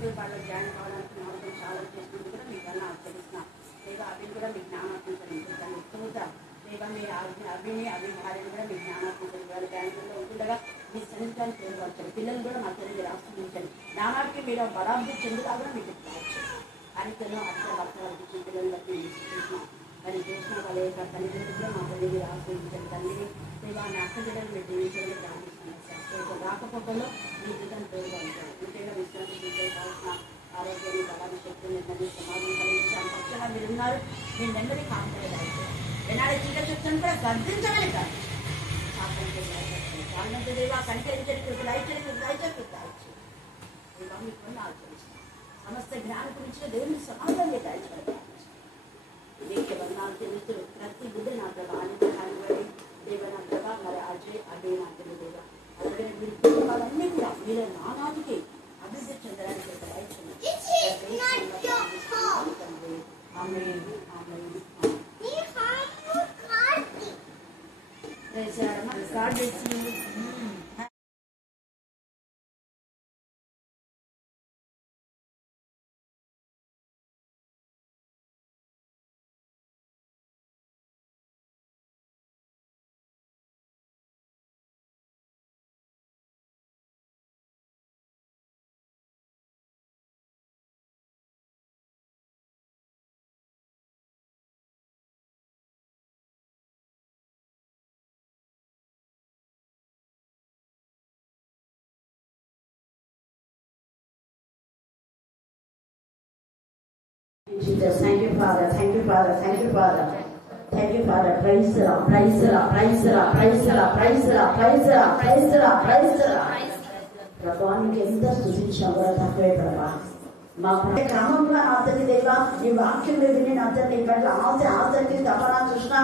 Single పాటలో join కావడానికి మార్గం చాలా చేసినందుకు కూడా మీకు అలా ఆచరిస్తున్నాం. లేదా అవి కూడా మీ జ్ఞానాత్మక దాన్ని ఎక్కువగా లేదా మీ అవిని భార్యను కూడా మీ జ్ఞానాత్మక ఇవ్వాలి. బ్యాంకుల్లో ఉంటుండగా మీ సన్నిధాన్ని పేరుపరచండి. పిల్లలు కూడా మా తెలుగు ఆశ్రయించండి. జ్ఞానానికి మీరు బలాభివృద్ధి చెందుతా కూడా మీకు కావచ్చు. అరికలో అర్థం భక్తులకి పిల్లలు బట్టి చూస్తున్నాం. మరి చేసిన వాళ్ళ యొక్క తల్లిదండ్రులు కూడా మా తల్లిని ఆశ్రయించండి. తల్లిని లేదా నా అక్క బిడ్డలు మీరు దీవించడం ప్రారంభిస్తున్నాం. రాకపోకల్లో మీ బిడ్డను పేరుపరచాలి. ముఖ్యంగా విశ్రాంతి కావాల్సిన ఆరోగ్యాన్ని బలాన్ని శక్తిని నెమ్మది సమాజం కలిగించాలి. పక్షంగా మీరు ఉన్నారు. మీ నెమ్మది కాంపలేదు. ఎనాడు చీకశక్తులను కూడా గర్దించగలుగుతారు. వాళ్ళంతా దేవా కంటెంచడానికి ఆచరిస్తాం. సమస్త జ్ఞానం గురించి దేవుని సమాధానం దాల్చగలుగుతారు. నీకే వర్ణాలు తెలుస్తూ ప్రతి బుద్ధ నా ప్రభా అన్ని దేవ నా ప్రభా మరి అజయ్ అదే నా దేవ అలాగే మీరు వాళ్ళన్నీ కూడా మీరు నానాటికి అభివృద్ధి చెందడానికి Jesus, thank you, Father. Thank you, Father. Thank you, Father. Thank you, Father. Praise the Lord. Praise the Lord. Praise the Lord. Praise the Lord. Praise the Lord. Praise the Lord. Praise the Lord. Praise the Lord. ప్రభావానికి ఎంత స్తుతించాం కూడా తక్కువే ప్రభా. మా క్రమంగా అతని దేవా ఈ వాక్యం విని అతన్ని ఆసక్తి తపన చూసిన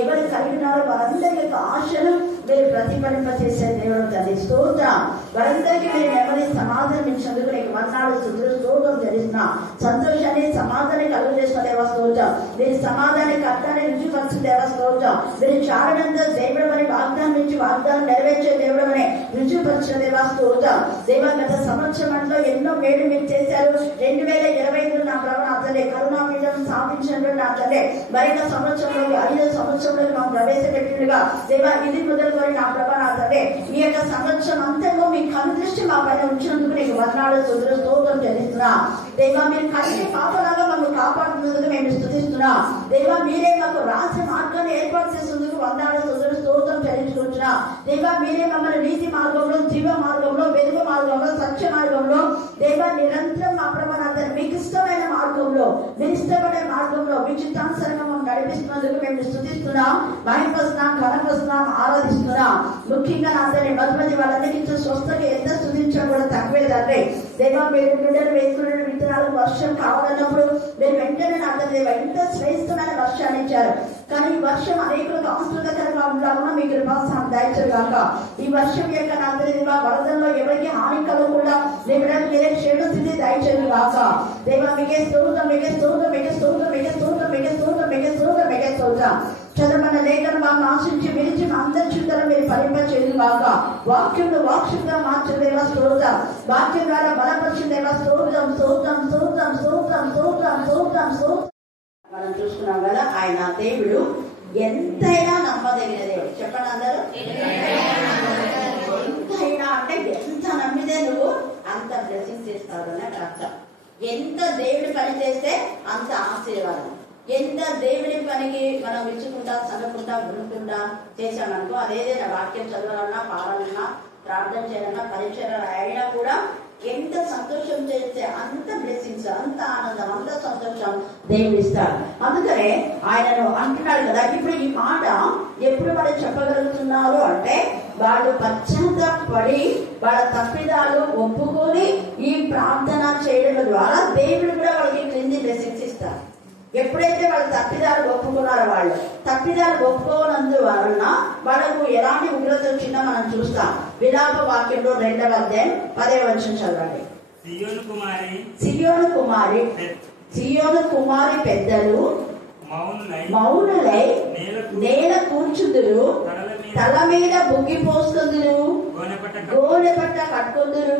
ఎవరు కలిగినారో వారందరి యొక్క ఆశను మీరు ప్రతిఫలింప చేసే దేవుడు తల్లి స్తోత్రం. వారందరికీ మీరు నెమ్మది సమాధానం ఇచ్చినందుకు నీకు మన్నాడు స్తోత్రం చేస్తున్నా. సంతోషాన్ని సమాధానం కలుగు చేసిన దేవ స్తోత్రం. మీరు సమాధానం కష్టాన్ని రుచిపరిచిన దేవ స్తోత్రం. మీరు చారణంతో దేవుడు అని వాగ్దానం ఇచ్చి వాగ్దానం నెరవేర్చే దేవుడు అని రుచిపరిచిన దేవ స్తోత్రం. దేవ గత సంవత్సరంలో ఎన్నో మేలు మీరు చేశారు. 2025 నా ప్రభు నా తల్లి కరుణామీదం స్థాపించినటువంటి నా తల్లి మరిన్న సంవత్సరంలో 5వ సంవత్సరంలో మనం ప్రవేశపెట్టినగా దేవ ఇది మొదలుకొని నా ప్రభు నా తల్లి ఈ యొక్క సంవత్సరం అంతలో మీ కను దృష్టి మా పైన ఉంచినందుకు నీకు వందనాలు స్తోత్రం చెల్లిస్తున్నా. దేవ మీరు కంటి పాపలాగా మమ్మల్ని కాపాడుతున్నందుకు మేము స్తుతిస్తున్నా. దేవ మీరే మాకు రాజ్య మార్గాన్ని ఏర్పాటు చేసేందుకు వందనాలు స్తోత్రం చెల్లించుకుంటున్నా. దేవ మీరే మమ్మల్ని నీతి మార్గంలో జీవ మార్గంలో వెలుగు మార్గంలో సత్య మార్గంలో దేవ నిరంతరం మా ప్రభు మీకు ఇష్టమైన మార్గంలో మీరు ఇష్టపడే మార్గంలో మీ చిత్తానుసరంగా మనం నడిపిస్తున్నందుకు మేము స్తుతిస్తున్నాం, మహిమపరుస్తున్నాం, ఘనపరుస్తున్నాం, ఆరాధిస్తున్నాం. ముఖ్యంగా నా తండ్రి మధ్య వాళ్ళందరికీ ఇచ్చిన స్వస్థకి ఎంత స్తుతించడం కూడా తక్కువే తండ్రి. దేవ మీరు బిడ్డలు వేసుకున్న విత్తనాలు వర్షం కావాలన్నప్పుడు మీరు వెంటనే నా తండ్రి ఎంత శ్రేష్టమైన వర్షాన్ని ఇచ్చారు. కానీ ఈ వర్షం అనేకులకు ఆశ్రదకరంగా ఉండాలన్నా మీ కృపాసనం దయచేరు కాక ఈ వర్షం యొక్క నా తండ్రి వరదల్లో ఎవరికి హాని కలగకుండా మీ బిడ్డలు మీరే క్షేమ స్థితి దయచేరు కాక. దేవ మీకే స్తోత్రం, మీకే స్తోత్రం, మీకే స్తోత్రం, మీకే స్తోత్రం, మీకే స్తోత్రం, మీకే స్తోత్రం, మీకే స్తోత్రం. చదవన్న లేఖను మాకు ఆశించి విరిచి మా అందరి చింతలు మీరు ఫలింప చేయదు కాక. వాక్యంలో వాక్యంగా మార్చదేవ స్తోత్రం, వాక్యం ద్వారా బలపరిచిందేవ స్తోత్రం, స్తోత్రం, స్తోత్రం, స్తోత్రం, స్తోత్రం, స్తోత్రం, స్తోత్రం. మనం చూసుకున్నాం కదా ఆయన దేవుడు ఎంతైనా నమ్మదగిన దేవుడు. చెప్పండి అందరూ. ఎంతైనా అంటే ఎంత నమ్మితే నువ్వు అంత బ్లెస్సింగ్ చేస్తావు అన్నట్టు అర్థం. ఎంత దేవుడి పని చేస్తే అంత ఆశీర్వాదం. ఎంత దేవుడి పనికి మనం ఇచ్చుకుంటా చదవకుండా గుణకుండా చేశామనుకో అదేదైనా వాక్యం చదవాలన్నా పాడాలన్నా ప్రార్థన చేయాలన్నా పరీక్షలు అయినా కూడా ఎంత సంతోషం చేస్తే అంత బ్లెస్సింగ్స్, అంత ఆనందం, అంత సంతోషం దేవుడు ఇస్తాడు. అందుకనే ఆయనను అంటున్నాడు కదా. ఇప్పుడు ఈ మాట ఎప్పుడు వాళ్ళు చెప్పగలుగుతున్నారు అంటే వాళ్ళు పశ్చాత్తాపడి వాళ్ళ తప్పిదాలు ఒప్పుకొని ఈ ప్రార్థన చేయడం ద్వారా దేవుడు కూడా వాళ్ళకి క్రింది బ్లెస్సింగ్స్ ఇస్తారు. ఎప్పుడైతే వాళ్ళు తప్పిదాలు ఒప్పుకున్నారో వాళ్ళు తప్పిదాలు ఒప్పుకోనందు వలన వాళ్ళకు ఎలాంటి ఉగ్రత వచ్చిందో మనం చూస్తాం. విలాప వాక్యంలో 2వ అధ్యాయం 10వ వచనం చదవండి. సియోను కుమారి పెద్దలు మౌనులై నేల కూర్చుదురు, తల మీద బుగ్గి పోసుకుందురు, గోనె పట్ట కట్టుకుందురు.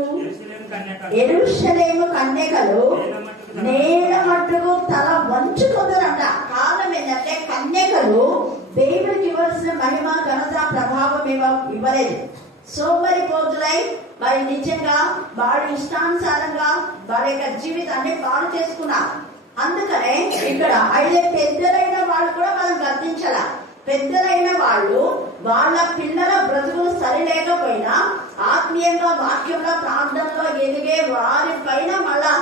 యెరూషలేము కన్యకలు నేల మట్టుకు తల వంచుకుందరంట. కారణం ఏంటంటే కన్యకలు దేవుడికి ఇవ్వాల్సిన మహిమ, ఘనత, ప్రభావం ఇవ్వలేదు. సోమరిపోతులై మరి నిజంగా వారి ఇష్టానుసారంగా వారి యొక్క జీవితాన్ని పాడు చేసుకున్నారు. అందుకనే ఇక్కడ అయితే పెద్దలైన వాళ్ళు కూడా మనం గర్తించాల. పెద్దలైన వాళ్ళు వాళ్ళ పిల్లల బ్రతుకులు సరిలేకపోయినా ఆత్మీయంగా, వాక్యంలో, ప్రార్థనలో ఎదిగే వారి పైన మళ్ళా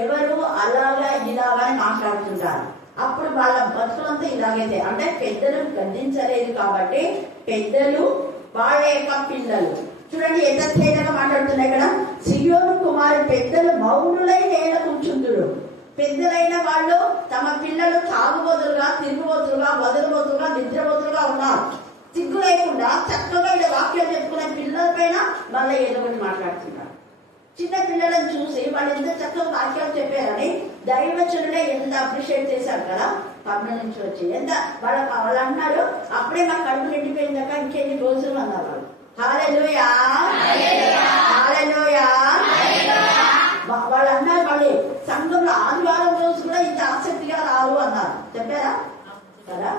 ఎవరు అలాగా ఇలాగా మాట్లాడుతుంటారు. అప్పుడు వాళ్ళ బతుకులంతా ఇలాగైతే అంటే పెద్దలు గర్తించలేదు కాబట్టి పెద్దలు వాళ్ళ యొక్క పిల్లలు చూడండి ఎంత తేలికగా మాట్లాడుతున్నాయి. ఇక్కడ సియోను కుమారు పెద్దలు మౌనులై నేల కూర్చుంటురు. పెద్దలైన వాళ్ళు తమ పిల్లలు తాగుబోతులుగా, తిరుగుబోతులుగా, వదలుబోతులుగా, నిద్రబోతులుగా ఉన్నారు. సిగ్గు లేకుండా చక్కగా ఇలా వాక్యం చెప్పుకునే పిల్లల పైన మళ్ళీ ఏదో ఒకటి మాట్లాడుతున్నారు. చిన్న పిల్లలను చూసి వాళ్ళు ఎంత చక్కగా వాక్యాలు చెప్పారని దైవచనుడే ఎంత అప్రిషియేట్ చేశారు కదా. పబ్ల నుంచి వచ్చి ఎంత వాళ్ళు అన్నారు, అప్పుడే మా కడుపు నిండిపోయిందాక ఇంకెన్ని రోజులు అన్నారు వాళ్ళు. హల్లెలూయా, హల్లెలూయా. వాళ్ళు అన్నారు మళ్ళీ సంఘంలో ఆదివారం రోజు కూడా ఇంత ఆసక్తిగా రారు అన్నారు. చెప్పారా కదా?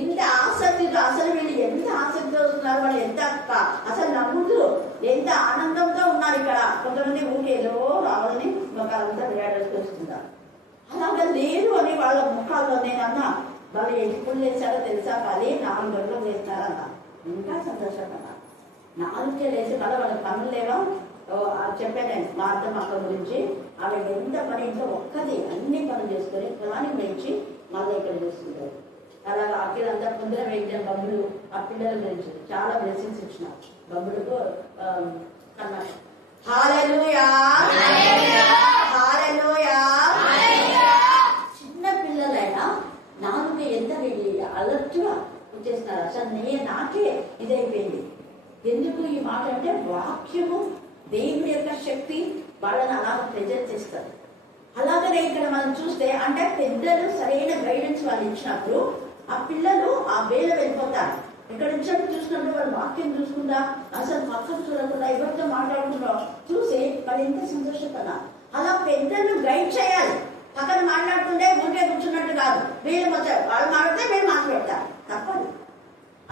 ఇంత ఆసక్తితో అసలు వీళ్ళు ఎంత ఆసక్తితో వస్తున్నారు, వాళ్ళు ఎంత అసలు నమ్ముతూ ఎంత ఆనందంతో ఉన్నారు. ఇక్కడ కొంతమంది ఊకేదో రావాలని ముఖాలంతా విరాడేసుకొస్తున్నారు. అలాగా లేదు అని వాళ్ళ ముఖాల్లో నేను అన్నా వాళ్ళు ఎప్పుడు చేశారో తెలుసా, కానీ 4 గంటలకు చేస్తారన్నా. ఇంకా సంతోషపడ్డా. 4కే లేచి మళ్ళీ వాళ్ళ పనులు లేవా చెప్పాను నేను. మా అర్థం అక్క గురించి ఆమె ఎంత పని ఇంట్లో ఒక్కది అన్ని పనులు చేసుకొని పొలానికి పెంచి మళ్ళీ ఇక్కడ చేస్తుంటారు. అలాగా అక్కడంతా తొందర వేయించిన బొమ్మలు ఆ పిల్లల గురించి చాలా బ్లెస్సింగ్స్ ఇచ్చిన బొమ్మలకు కన్నా. హల్లెలూయా, హల్లెలూయా. చిన్న పిల్లలైనా నాలుగు ఎంత అలర్ట్గా వచ్చేస్తున్నారు. అసలు నాకే ఇదైపోయింది. ఎందుకు ఈ మాట అంటే వాక్యము దేవుడి యొక్క శక్తి వాళ్ళని అలా ప్రెజెంట్ చేస్తారు. అలాగనే ఇక్కడ మనం చూస్తే అంటే పెద్దలు సరైన గైడెన్స్ వాళ్ళు ఇచ్చినప్పుడు ఆ పిల్లలు ఆ వేళ వెళ్ళిపోతారు. ఇక్కడ నుంచి చూసినప్పుడు వాళ్ళు వాక్యం చూసుకుందా, అసలు పక్కకు చూడకుండా ఎవరితో మాట్లాడుకుంటా చూసి వాళ్ళు ఎంత సంతోషపడారు. అలా పెద్దలు గైడ్ చేయాలి. పక్కన మాట్లాడుతుంటే ఊరికే కూర్చున్నట్టు కాదు. వీళ్ళు వచ్చారు, వాళ్ళు మాట్లాడితే వీళ్ళు మాట్లాడతారు, తప్పదు.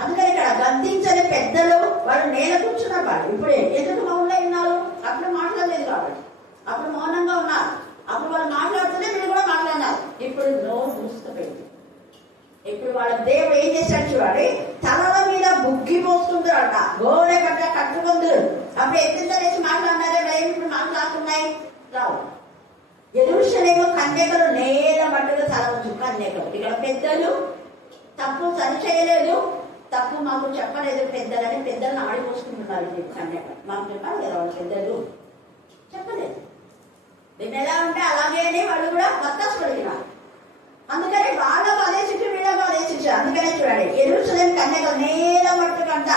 అందుకని ఇక్కడ గద్దించని పెద్దలు వాళ్ళు నేల కూర్చున్నారు. వాళ్ళు ఇప్పుడు ఎందుకు మౌనంగా ఉన్నారు? అప్పుడు మాట్లాడలేదు కాబట్టి అప్పుడు మౌనంగా ఉన్నారు. అప్పుడు వాళ్ళు మాట్లాడుతుంటే వీళ్ళు కూడా మాట్లాడినారు. ఇప్పుడు నోరు మూసుకుపోయింది. ఇప్పుడు వాళ్ళ దేవుడు ఏం చేశాడు చూడండి, తలల మీద బుగ్గి పోసుకుంటారట, గోడె కట్ట కట్టుకుందరు. అప్పుడు ఎత్తింత లేచి మాట్లాడినారే, ఇప్పుడు మాట్లాడుతున్నాయి రావు. యెరూషలేము కన్యకలు నేల మట్టుగా తలవచ్చు కన్యకలు. ఇక్కడ పెద్దలు తప్పు సరి చేయలేదు, తప్పు మాకు చెప్పలేదు పెద్దలని పెద్దలను ఆడిపోసుకుంటున్నారు. కన్యకలు మాకు చెప్పాలి కదా, వాళ్ళు పెద్దలు చెప్పలేదు. మేము ఎలా ఉంటే అలాగే అని వాళ్ళు కూడా వత్తాసు పడినారు. అందుకని వాళ్ళకు అదే శిక్ష, వీళ్ళకు అదే శిక్ష. అందుకనే చూడండి, యెరూషలేము కన్యకలు నేల మట్టుకంట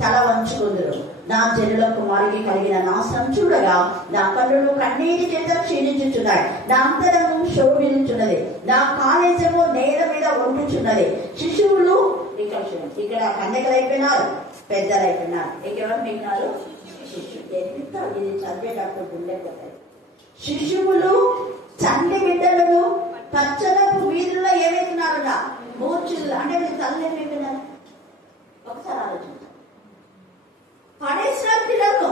తల వంచుకుందరు. నా జనుల కుమారికి కలిగిన నాశనం చూడగా నా కన్నులు కన్నీటి చేత క్షీణించుచున్నాయి. నా అంతరము శోభించున్నది, నా కాలేజము నేల మీద వండుచున్నది. శిశువులు ఇక్కడ కన్యకలు అయిపోయినారు, పెద్దలు అయిపోయినారు. ఎవరు మిగిలినారు? శిశువు. ఎంత ఇది చదివేటప్పుడు గుండెపోతాయి. శిశువులు చండి బిడ్డలను పచ్చదపు వీధుల్లో ఏమైతున్నారట, మూర్చులు. అంటే మీరు తల్లి ఏమైపోయినారు? ఒకసారి ఆలోచించారు. పడేసిన పిల్లలు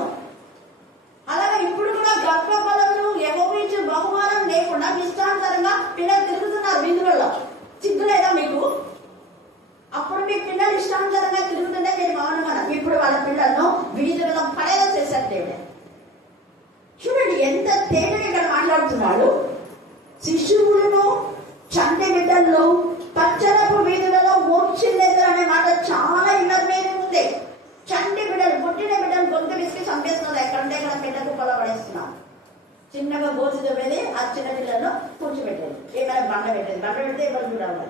అలాగే ఇప్పుడు కూడా గొప్ప పొలములు ఎగోపించే బహుమానం లేకుండా ఇష్టానుసారంగా పిల్లలు తిరుగుతున్నారు వీధులలో. సిగ్గులేదా మీకు? అప్పుడు మీ పిల్లలు ఇష్టానుసారంగా తిరుగుతుంటే మీరు మౌనంగా. ఇప్పుడు వాళ్ళ పిల్లలను వీధులలో పడేలా చేశారు దేవుడే. చూడండి ఎంత తేలిక ఇక్కడ మాట్లాడుతున్నాడు. శిశువులను చంటి బిడ్డలను పచ్చదపు వీధులలో మూర్ఛిల్లేదు అనే మాట చాలా ఇన్నర్ మీనింగ్ ఉంది. చంటి బిడ్డలు, పుట్టిన బిడ్డలు గొంతు విసికి చంపేస్తున్నారు. ఎక్కడంటే ఇక్కడ బిడ్డ కుప్పలో పడేస్తున్నారు. చిన్నగా గోసి తవ్వేది ఆ చిన్న పిల్లలను కూర్చోబెట్టేది, ఏమైనా బండ పెట్టేది. బండ పెడితే ఎవరు చూడాలి,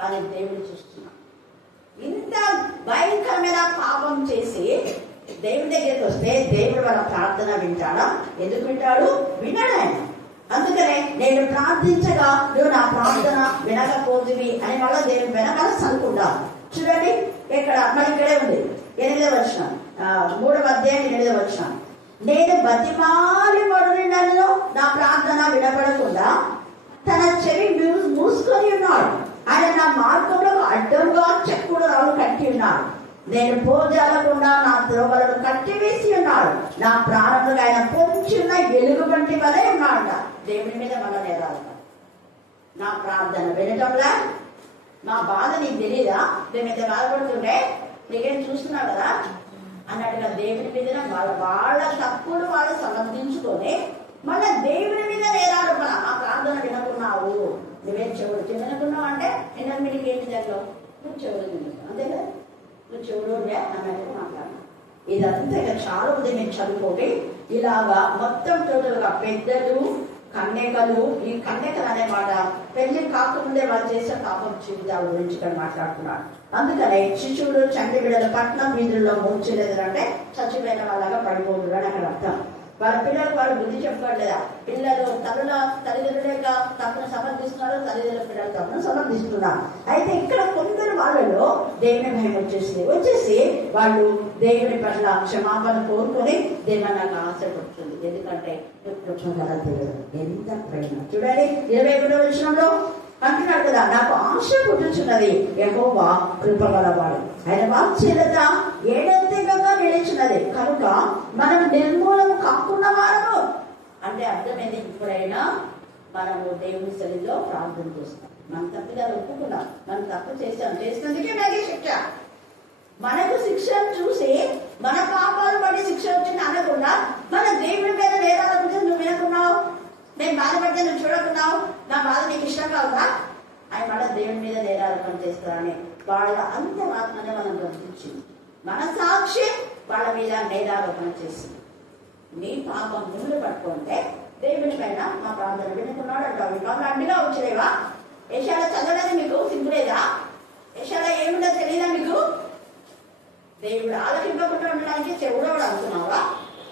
కానీ దేవుడు చూస్తున్నాం. ఇంత భయంకరమైన పాపం చేసి దేవుడి దగ్గరికి వస్తే దేవుడు వాళ్ళ ప్రార్థన వింటాడా? ఎందుకు వింటాడు? వినడు ఆయన. అందుకనే నేను ప్రార్థించగా నువ్వు నా ప్రార్థన వినకపోతివి అని వాళ్ళ దేవుని వెనకాల సనుకుంటా. చూడండి ఇక్కడ మన ఇక్కడే ఉంది 8వ వచనం, 3వ అధ్యాయం 8వ వచనం. నేను బతిమాలి మొదటి నన్ను నా ప్రార్థన వినపడకుండా తన చెవి మూసుకొని ఉన్నాడు. ఆయన నా మార్గంలో అడ్డంగా చెక్కుడు రాళ్ళు కట్టి ఉన్నాడు. నేను పోజాలకుండా నా త్రోవలను కట్టివేసి ఉన్నాడు. నా ప్రాణములకు ఆయన పొంచున్న ఎలుగు వంటి వలె ఉన్నాడు. దేవుని మీద మన నేరాలు. నా ప్రార్థన వినటంలా నా బాధ నీకు తెలియదా? మేమైతే బాధపడుతుంటే నీకేం చూస్తున్నావు కదా అన్నట్టుగా దేవుని మీద వాళ్ళ తప్పులు వాళ్ళు సమర్థించుకొని మళ్ళీ దేవుని మీద నేరాలు. ఆ ప్రార్థన వినకున్నావు, నువ్వేం చెవుడు వినకున్నావు అంటే ఎన్నో మీకు ఏంటి దగ్గర నువ్వు చెవుడు వినకు, అంతే కదా, నువ్వు చెవుడు అన్నట్టుగా మాట్లాడు. ఇదంతా ఇక చాలా ఉంది. నేను చదువుకోండి ఇలాగా మొత్తం టోటల్గా పెద్దలు కన్యకలు. ఈ కన్యకలు అనే మాట పెళ్లి కాకముందే వాళ్ళు చేసే పాపం జీవితాల గురించి ఇక్కడ మాట్లాడుతున్నాడు. అందుకనే శిశువుడు చంటి బిడ్డల పట్నం వీధుల్లో మూర్చలేదంటే చచ్చిపోయిన వాళ్ళగా పడిపోతున్నాడు అక్కడ అర్థం. వాళ్ళ పిల్లలకు వాళ్ళు బుద్ధి చెప్పట్లేదా? పిల్లలు తల్లిదండ్రులేక తప్పును సమర్థిస్తున్నారు, తల్లిదండ్రుల పిల్లలు తప్పును సమర్థిస్తున్నారు. అయితే ఇక్కడ కొందరు వాళ్ళలో దేవుని భయం వచ్చేసి వాళ్ళు దేవుని పట్ల క్షమాపణ కోరుకొని దేవుని నాకు ఆశపడుతుంది. ఎందుకంటే ఎంత ప్రేమ చూడండి. 21వ వచనంలో అంటున్నాడు కదా, నాకు ఆశ పుట్టుచున్నది యెహోవా కృపగలవాడు, ఆయన వాత్సల్యత ఏడంతిగా నిలిచినది కనుక మనం నిర్మూలన కాకున్న వారము. అంటే అర్థమైంది, ఇప్పుడైనా మనము దేవుని సన్నిధిలో ప్రార్థన చేస్తాం. మన తప్పిదాలు ఒప్పుకున్నాం, మనం తప్పు చేసినందుకే మనకి శిక్ష. మనకు శిక్షను చూసి మన పాపాలు పడి శిక్ష వచ్చింది అనకుండా మన దేవుని మీద నేరాలనుకుంటే నువ్వు వినకున్నావు, నేను బాధపడితే నువ్వు చూడకున్నావు, నా బాధ నీకు ఇష్టంగా ఉందా? ఆయన మళ్ళీ దేవుని మీద నేరారోపణ చేస్తారని వాళ్ళ అంతమాత్మనే మనం గుర్తించింది. మన సాక్షి వాళ్ళ మీద నేరారోపణ చేసింది. నీ పాపం ముందు పట్టుకుంటే దేవుని పైన మా ప్రార్థన వినుకున్నాడు అంటావు. వాళ్ళు అడ్డుగా వచ్చలేవా? యెషయా చదవలేదు మీకు సిగ్గులేదా? యెషయాలో ఏమిటో తెలియదా మీకు? దేవుడు ఆలోచింపకుండా ఉండడానికి చెవుడవాడు అనుకున్నావా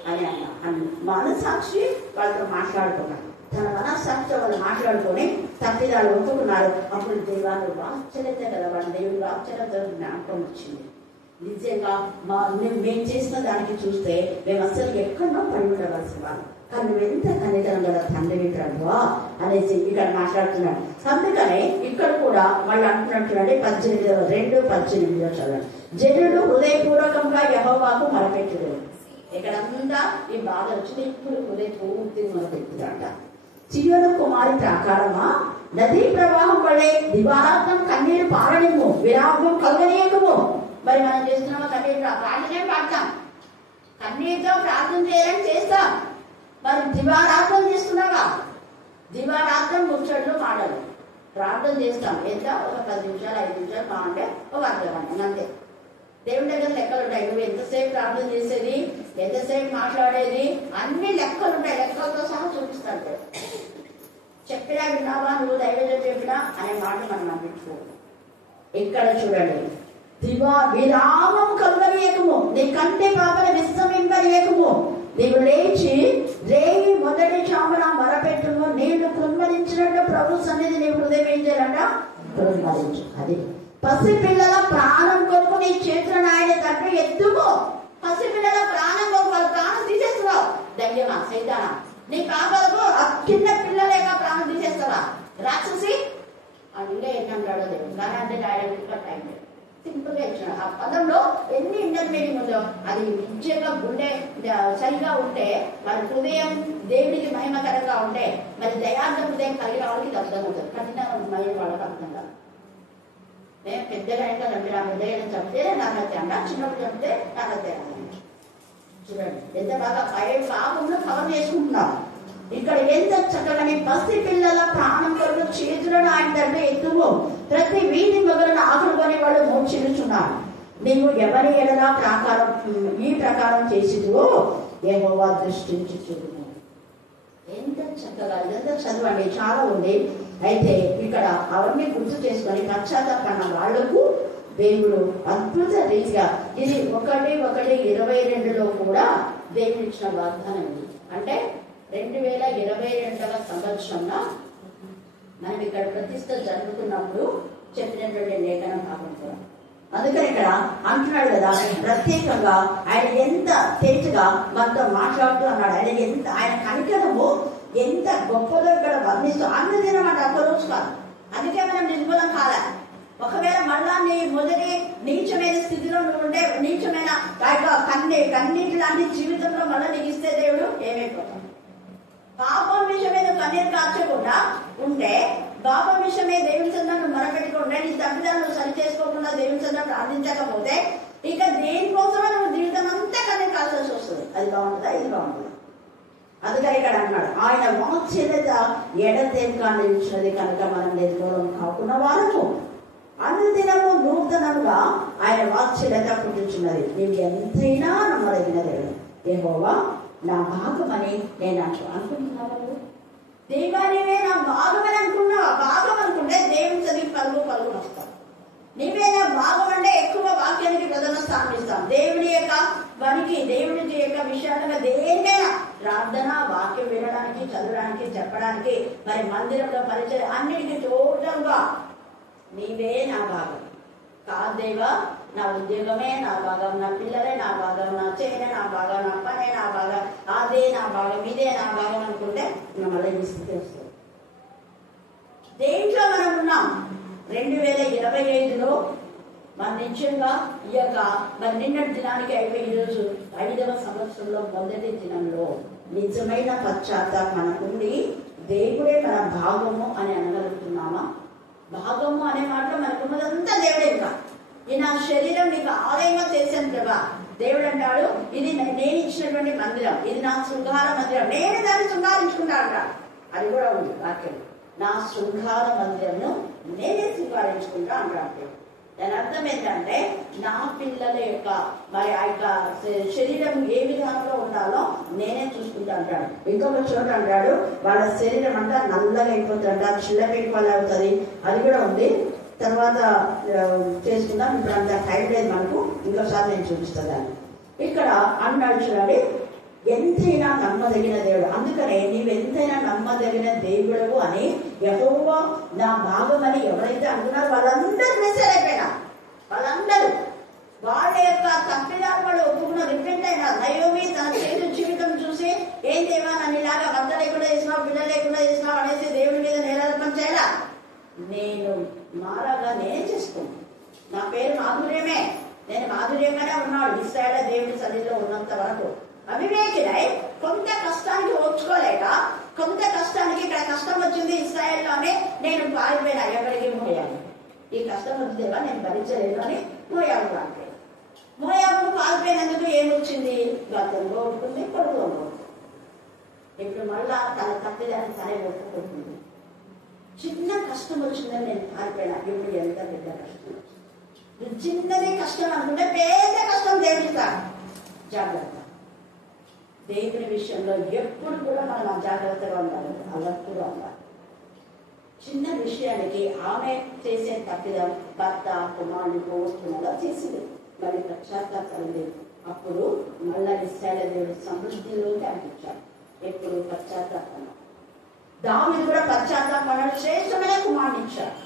అని అన్న మనసాక్షి వాళ్ళతో మాట్లాడుకున్నాడు. తన మనస్సాక్షి వాళ్ళు మాట్లాడుకొని తప్పిదాలు ఒప్పుకున్నారు. అప్పుడు దేవాలు వాత్సల్యత కదా, వాళ్ళ దేవుడు వాత్సల్యత జ్ఞాపకం వచ్చింది. నిజంగా మేము చేసిన దానికి చూస్తే మేము అసలు ఎక్కడో పడి ఉండవలసిన వాళ్ళు, కానీ నువ్వు ఎంత కనికరం కదా తండ్రి వింటాడువా అనేసి ఇక్కడ మాట్లాడుతున్నాడు. అందుకనే ఇక్కడ కూడా వాళ్ళు అంటున్నట్టున్నాడు 18:2-18 చదవండి. జనుడు హృదయపూర్వకంగా యెహోవాకు మొరపెట్టుడు. ఇక్కడంతా ఈ బాధ వచ్చింది. ఇప్పుడు హృదయపూర్తి మొరపెట్టుడంట. చీయోను కుమారి ప్రాకారమా, నదీ ప్రవాహం వల్లే దివారాత్మం కన్నీరు పారనిము, విరామం కలగనీయకము. మరి మనం చేస్తున్నామా? కన్నీరు ప్రార్థనే పాడతాం, కన్నీరుతో ప్రార్థన చేయాలని చేస్తాం. మరి దివారాత్మం చేస్తున్నావా? దివారాత్మం ముచ్చట్లు మాడలు ప్రార్థన చేస్తాం. ఎంత ఒక 10 నిమిషాలు 5 నిమిషాలు బాగుంటే ఒక అర్థం అంతే. దేవుని దగ్గర లెక్కలు ఉంటాయి. నువ్వు ఎంతసేపు ప్రార్థన చేసేది, ఎంతసేపు మాట్లాడేది, అన్ని లెక్కలు ఉంటాయి. లెక్కలతో సహా చూపిస్తాడు. చెప్పినా విన్నావా నువ్వు దైవజం చెప్పినా అనే మాట మనం అనిపించుకో. ఇక్కడ చూడండి, విరామం కలుగనీయకము, నీ కంటే పాపల విశ్రమింపనీయకము. నీవు లేచి రేగి మొదటి చామున మొరపెట్టును, నీళ్లు కృంభరించినట్టు ప్రభు సన్నిధి నీ హృదయం ఏం చేయాలంట? కృంభరించు. అది పసిపిల్లల ప్రాణం కొరకు నీ చేతులను ఆయన దగ్గర ఎత్తుకో. పసిపిల్లల ప్రాణం కొరకు వాళ్ళ ప్రాణం తీసేస్తున్నావు. ధైర్యమా సైతానా? నీ పాపలకు చిన్న పిల్లలేక ప్రాణం తీసేస్తావా? రాక్షసి అంటే ఏంటంటాడో లేదు, కానీ అంటే డైరెక్ట్ గా టైం లేదు. సింపుల్ గా ఇచ్చిన ఆ పదంలో ఎన్ని ఇంటర్ మీటింగ్ ఉందో అది నిజంగా గుండె సరిగా ఉంటే, మరి హృదయం దేవుడికి మహిమకరంగా ఉంటే, మరి దయార్థ హృదయం కలిగిన వాళ్ళకి అర్థం అవుతుంది. కఠిన మహిమ వాళ్ళకి అర్థం కాదు. నేను పెద్దగా ఇంకా చంపి నా పెద్దగా చంపితే నాకు తేడా, చిన్నప్పుడు చంపితే నాకు తేడా. చూడండి ఎంత బాగా పాపంలో కవర్ చేసుకుంటున్నాం. ఇక్కడ ఎంత చక్కగానే పసి పిల్లల ప్రాణం కొరకు చేతులను ఆయన దగ్గర ఎత్తువు, ప్రతి వీధి మొదలను ఆకులుకొని వాళ్ళు మోక్షించున్నారు. నీవు ఎవరి ఎడలా ఈ ప్రకారం చేసిదువో యెహోవా దృష్టించి చూడు. ఎంత చక్కగా ఇదంతా చదవండి, చాలా ఉంది. అయితే ఇక్కడ అవన్నీ గుర్తు చేసుకొని పశ్చాత్తాపడిన వాళ్లకు దేవుడు అద్భుత రీతిగా ఇది 1:22 కూడా దేవుడు ఇచ్చిన వాగ్దానం ఉంది. అంటే 2022వ సంవత్సరంలో మనం ఇక్కడ ప్రతిష్ట జరుగుతున్నప్పుడు చెప్పినటువంటి లేఖనం కాకుండా అందుకని ఇక్కడ అంటున్నాడు కదా, ప్రత్యేకంగా ఆయన ఎంత తేజగా మనతో మాట్లాడుతూ అన్నాడు. ఆయన కనికరము ఎంత గొప్పదో ఇక్కడ వర్ణిస్తూ అన్నదినం అంటే ఒక్క రోజు కాదు. అందుకే మనం నిర్మూలం కాదా. ఒకవేళ మళ్ళా నీ మొదటి నీచమైన స్థితిలో నువ్వు ఉంటే, నీచమైన కన్నీటి లాంటి జీవితంలో మళ్ళీ నీకు ఇస్తే దేవుడు ఏమైపోతాం? పాపం విషయమే నువ్వు కన్నీరు కార్చకుండా ఉంటే, పాపం విషయమే దేవుని సందర్భం మొరపెట్టుకుంటే, నీ తప్పిదాలు నువ్వు సరి చేసుకోకుండా దేవుని సందర్భం ప్రార్థించకపోతే, ఇక దేనికోసమో నువ్వు జీవితం అంతా కన్నీరు కాల్చాల్సి వస్తుంది. అది బాగుంటుందా? ఇది బాగుంటుందా? అందుకని ఇక్కడ అన్నాడు, ఆయన వాత్సల్యత ఎడతెగక నిలిచినది కనుక మనం నిర్మూలం కాకుండా వాళ్ళము అనుదినము నూతనంగా ఆయన వాత్సల్యత పుట్టించున్నది. నీవు ఎంతైనా నమ్మదగిన దేవుడు. యెహోవా నా భాగమని నేను అనుకుంటున్నాను. దేవానివే నా భాగమని అనుకున్నావా? భాగం అనుకుంటే దేవుని చదివి పలుగు వస్తాం. నీవే నా భాగం అంటే ఎక్కువ వాక్యానికి ప్రధాన స్థానం ఇస్తాం. దేవుని యొక్క పనికి, దేవుని యొక్క విషయాలుగా దేనికైనా ప్రార్థన, వాక్యం వినడానికి, చదవడానికి, చెప్పడానికి, మరి మందిరంలో పరిచయం అన్నిటికీ టోటల్గా నీవే నా భాగం. కాదేవా నా ఉద్యోగమే నా భాగం, నా పిల్లలే నా భాగం, నా చేయనే నా భాగం, నా పనే నా భాగం, అదే నా భాగం, ఇదే నా భాగం అనుకుంటే మళ్ళీ ఈ స్థితి వస్తుంది. దేంట్లో మనం ఉన్నాం? 2025లో మన నిత్యంగా ఈ యొక్క మరి నిన్నటి దినానికి ఈరోజు 5వ సంవత్సరంలో మొదటి దినంలో నిజమైన పశ్చాత్తాపం మనకుండి దేవుడే మన భాగము అని అనగలుగుతున్నామా? భాగము అనే మాటలో మనకున్నదంతా దేవుడే. ఇంకా ఈ నా శరీరం నీకు ఆలయంగా చేశాను కదా. దేవుడు అంటాడు, ఇది నేను ఇచ్చినటువంటి మందిరం, ఇది నా శృంగార మందిరం, నేను దాన్ని శృంగారించుకుంటా అంటాడు. అది కూడా ఉంది వాక్యం. నా శృంగార మందిరంను నేనే శృంగారించుకుంటా అంటాడు. దాని అర్థం ఏంటంటే, నా పిల్లల యొక్క మరి ఆ యొక్క శరీరం ఏ విధానంలో ఉండాలో నేనే చూసుకుంటా అంటాడు. ఇంకొక చోట అంటాడు, వాళ్ళ శరీరం అంతా నల్లగా అయిపోతుంది అంట, చిల్లపెట్టి వల్ల అవుతుంది. అది కూడా ఉంది. తర్వాత చేసుకుందాం. ఇప్పుడు అంత టైం లేదు మనకు, ఇంకోసారి నేను చూపిస్తాను దాన్ని. ఇక్కడ అన్నాడు చూడండి, ఎంతైనా నమ్మదగిన దేవుడు. అందుకనే నీవెంతైనా నమ్మదగిన దేవుడు అని యెహోవా నా భాగం అని ఎవరైతే అంటున్నారో వాళ్ళందరూ మెసేజ్ అయిపోయినా, వాళ్ళందరూ వాళ్ళ యొక్క తప్పిదాలు వాళ్ళు ఒప్పుకున్న రిపెంట్ అయినా. నయోమి తన చేతి జీవితం చూసి, ఏం దేవా నన్ను ఇలాగా భర్త లేకుండా చేసినావు, పిల్లలు లేకుండా చేసినావు అనేసి దేవుడి మీద నేరారోపణ చేయాలా? నేను మారాగా నేనే చేసుకున్నాను. నా పేరు మాధుర్యమే, నేను మాధుర్యంగానే ఉన్నాడు ఇశ్రాయేలు దేవుడి సన్నిధిలో ఉన్నంత వరకు. అవివేకినై కొంత కష్టానికి ఓర్చుకోలేక, కొంత కష్టానికి ఇక్కడ కష్టం వచ్చింది ఇశ్రాయేల్లోనే నేను పారిపోయినా, ఎవరికి మోయాలి ఈ కష్టం వచ్చిందేవా నేను భరించలేదు అని మోయాబు అంటే, మోయాబు పారిపోయినందుకు ఏమొచ్చింది? గతంలో ఉంటుంది, కొడుకు ఉంటుంది. ఇప్పుడు మళ్ళా తన తప్పిదాన్ని తనే ఒప్పుకుంటుంది. చిన్న కష్టం వచ్చిందని నేను పారిపోయినా, ఇప్పుడు ఎంత పెద్ద కష్టం వచ్చింది. చిన్నది కష్టం అనుకుంటే పెద్ద కష్టం దేవుడిస్తాడు. జాగ్రత్త. దేవుని విషయంలో ఎప్పుడు కూడా మనం అజాగ్రత్తగా ఉండాలి, అలర్ట్గా ఉండాలి. చిన్న విషయానికి ఆమె చేసే తప్పిదం భర్త కుమారుని పోగొట్టుకున్నలా చేసింది. మరి పశ్చాత్తాపడింది. అప్పుడు మళ్ళా ఇశ్రాయేలు దేవుడు సమృద్ధిలోకి అనిపించాడు. ఎప్పుడు పశ్చాత్తాపం. దావీదు కూడా పశ్చాత్తాపన్నాడు, శ్రేష్టమైన కుమారుని ఇచ్చాడు.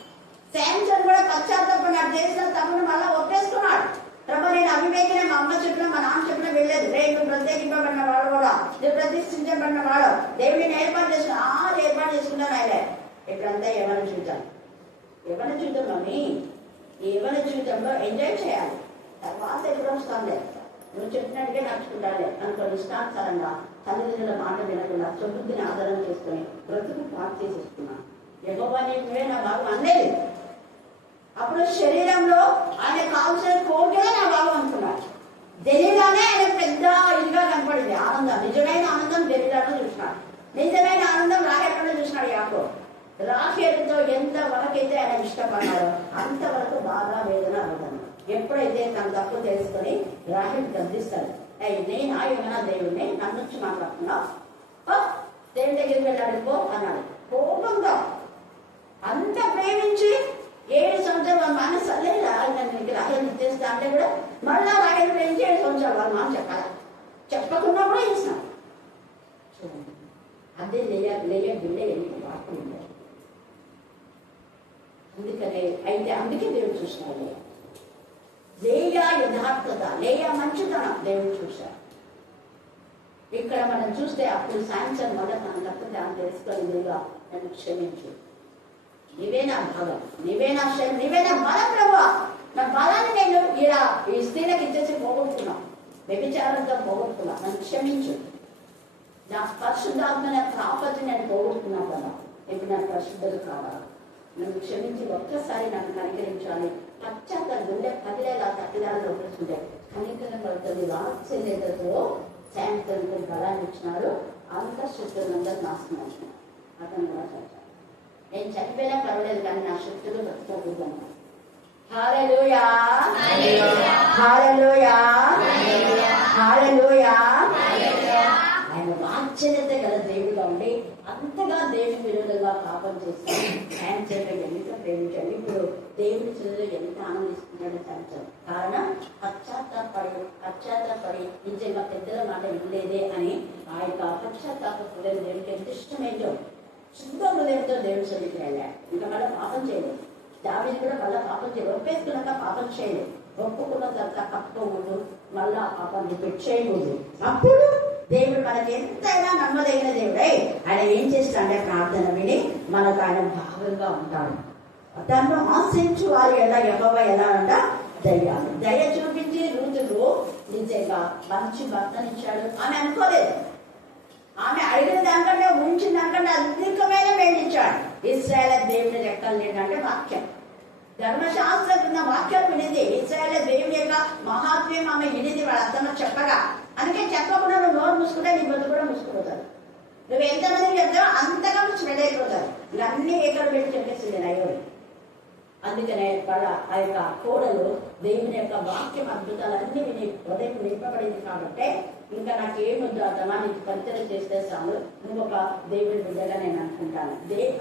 శాంసన్ కూడా పశ్చాత్తాపన్నాడు, చేసిన తప్పును మళ్ళా ఒప్పేసుకున్నాడు. ప్రభు నేను అవివేకినే, మా అమ్మ చెప్పిన మా నాన్న చెప్పిన వెళ్ళలేదు, నువ్వు ప్రత్యేకింపబడిన వాడు కూడా, నువ్వు ప్రతిష్ఠించబడిన వాడు, దేవుడిని ఏర్పాటు చేసుకున్నాను ఆయన. ఇప్పుడంతా యవ్వన జీవితం, యవ్వన జీవితంలోని యవ్వన జీవితంలో ఎంజాయ్ చేయాలి. తర్వాత ఎప్పుడు వస్తుంది, నువ్వు చెప్పినట్టుగా నడుచుకుంటాలి అనుకోని ఇష్టానుసారంగా తల్లిదండ్రుల మాట వినకుండా సమృద్ధిని ఆధారం చేసుకుని బ్రతుకు పాటు చేసేసుకున్నాను. యెహోవా నీవే నా భాగం అనేది. అప్పుడు శరీరంలో ఆయన కావాల్సిన కోరికలే నా భాగం అనుకున్నాడు. తెలియగానే ఆయన పెద్ద ఇదిగా కనపడింది ఆనందం. నిజమైన ఆనందం తెలియడాలో చూసినాడు, నిజమైన ఆనందం రాహేలులో చూసినాడు. యాకోబు రాహేలుతో ఎంత వరకైతే ఆయన ఇష్టపడ్డారో అంతవరకు బాగా వేదన అవుతాను. ఎప్పుడైతే తన తప్పు తెలుసుకొని రాహేలు గద్దిస్తాడు, నేను ఏమైనా దేవుడిని నన్ను నుంచి మాట్లాడుతున్నావు, దేవుడి దగ్గరికి వెళ్ళాడుకో అన్నాడు. కోపంగా అంత ప్రేమించి 7 సంవత్సరాలు వాళ్ళ నాన్న సర్లేదా నన్ను రాహేలు చేస్తా అంటే కూడా మళ్ళా రాహేలు ప్రేమించి 7 సంవత్సరాలు వాళ్ళ నాన్న చెప్పాలి, చెప్పకుండా కూడా చేసినాడు. చూడండి, అదే లేయ వార్త ఉంది. అందుకే దేవుడు చూసినాడు. లేయా యథార్థత, లేయా మంచితనం దేవుడు చూశారు. ఇక్కడ మనం చూస్తే అప్పుడు సాయంత్రం వల్ల మనం తప్పని దాన్ని తెలుసుకొని లేగా నన్ను క్షమించు, నీవే నా భాగం, నీవే నా శైలి, నీవే నా బలం ప్రభువా. నా బలాన్ని నేను ఇలా ఈ స్త్రీలకు ఇచ్చేసి పోగొట్టుకున్నా, వ్యభిచారంతో పోగొట్టుకున్నా, నన్ను క్షమించు. నా పరిశుద్ధాత్మ ప్రాపర్టీ నేను పోగొట్టుకున్నా కదా, ఇప్పుడు నాకు పరిశుద్ధత కావాలి, నన్ను క్షమించి ఒక్కసారి నన్ను కనికరించాలి. పశ్చాత్త గుండె పదిలేలా తట్టిదారులు ఒకటి కనికరం పడుతుంది. వాత్సల్యతతో శాంతంతో బలాన్ని ఇచ్చినారు. అంత శత్రువులందరూ నాశనం వచ్చినారు. అతను కూడా చచ్చారు. నేను చనిపోయినా పర్వాలేదు కానీ నా శత్రువులు బతుకోకూడదు. హల్లెలూయా, హల్లెలూయా, హల్లెలూయా. ఆయన వాత్సల్యత గల దేవుడుగా ఉండి అంతగా దేవుని విరోధంగా పాపం చేస్తాడు. ఆయన చేత ఎంత ప్రేమించండి. ఇప్పుడు దేవుడి చెల్లెలు ఎంత ఆనందిస్తున్నాడో సంచం. కారణం పశ్చాత్తాపడి నిజంగా పెద్దల మాట వినలేదే అని ఆ యొక్క పశ్చాత్తాప హృదయం దేవుడికి ఎంత ఇష్టమైందో శుద్ధ హృదయంతో దేవుడి చెల్లికి వెళ్ళాడు. ఇంకా మళ్ళీ పాపం చేయలేదు. దావీదు కూడా మళ్ళీ పాపం చేయలేదు. ఒప్పేసుకున్నాక పాపం చేయలేదు. ఒప్పుకున్న తర్వాత కప్పుకోకూడదు, మళ్ళా ఆ పాపం రిపీట్ చేయకూడదు. అప్పుడు దేవుడు మనకి ఎంతైనా నమ్మదగిన దేవుడై ఆయన ఏం చేస్తాడంటే ప్రార్థన విని మనకు ఆయన భాగంగా ఉంటాడు. తను ఆశ్రయించు వారు ఎలా యెహోవా ఎలా అంట దయ చూపించి రూతుకు నిజంగా మంచి భర్తనిచ్చాడు. ఆమె అనుకోలేదు. ఆమె అడిగిన దానికంటే ఉంచిన దానికంటే అధికమైన మేలిచ్చాడు. ఇశ్రాయేలు దేవుని లెక్కలు లేదంటే వాక్యం, ధర్మశాస్త్రం వాక్యం వినింది. ఇశ్రాయేలు దేవుని యొక్క మహాత్మ్యం ఆమె వినింది. వాళ్ళ అర్థం చెప్పగా, అందుకే చెప్పకుండా నువ్వు నోరు మూసుకుంటే నీ బతుకు కూడా మూసుకుపోతారు. నువ్వు ఎంతమందికి చెప్తావో అంతగా స్ప్రెడ్ అయిపోతారు. ఇంకా అన్ని ఏకలు పెట్టి చెప్పేసింది నయోమి. అందుకనే వాళ్ళ ఆ యొక్క కోడలు దేవుని యొక్క వాక్యం అద్భుతాలన్నీ విని హృదయం నింపబడింది. కాబట్టి ఇంకా నాకేమొద్దు అతమా, నీకు పరిచయం చేస్తే చాలు, నువ్వు ఒక దేవుని బిడ్డగా నేను అనుకుంటాను.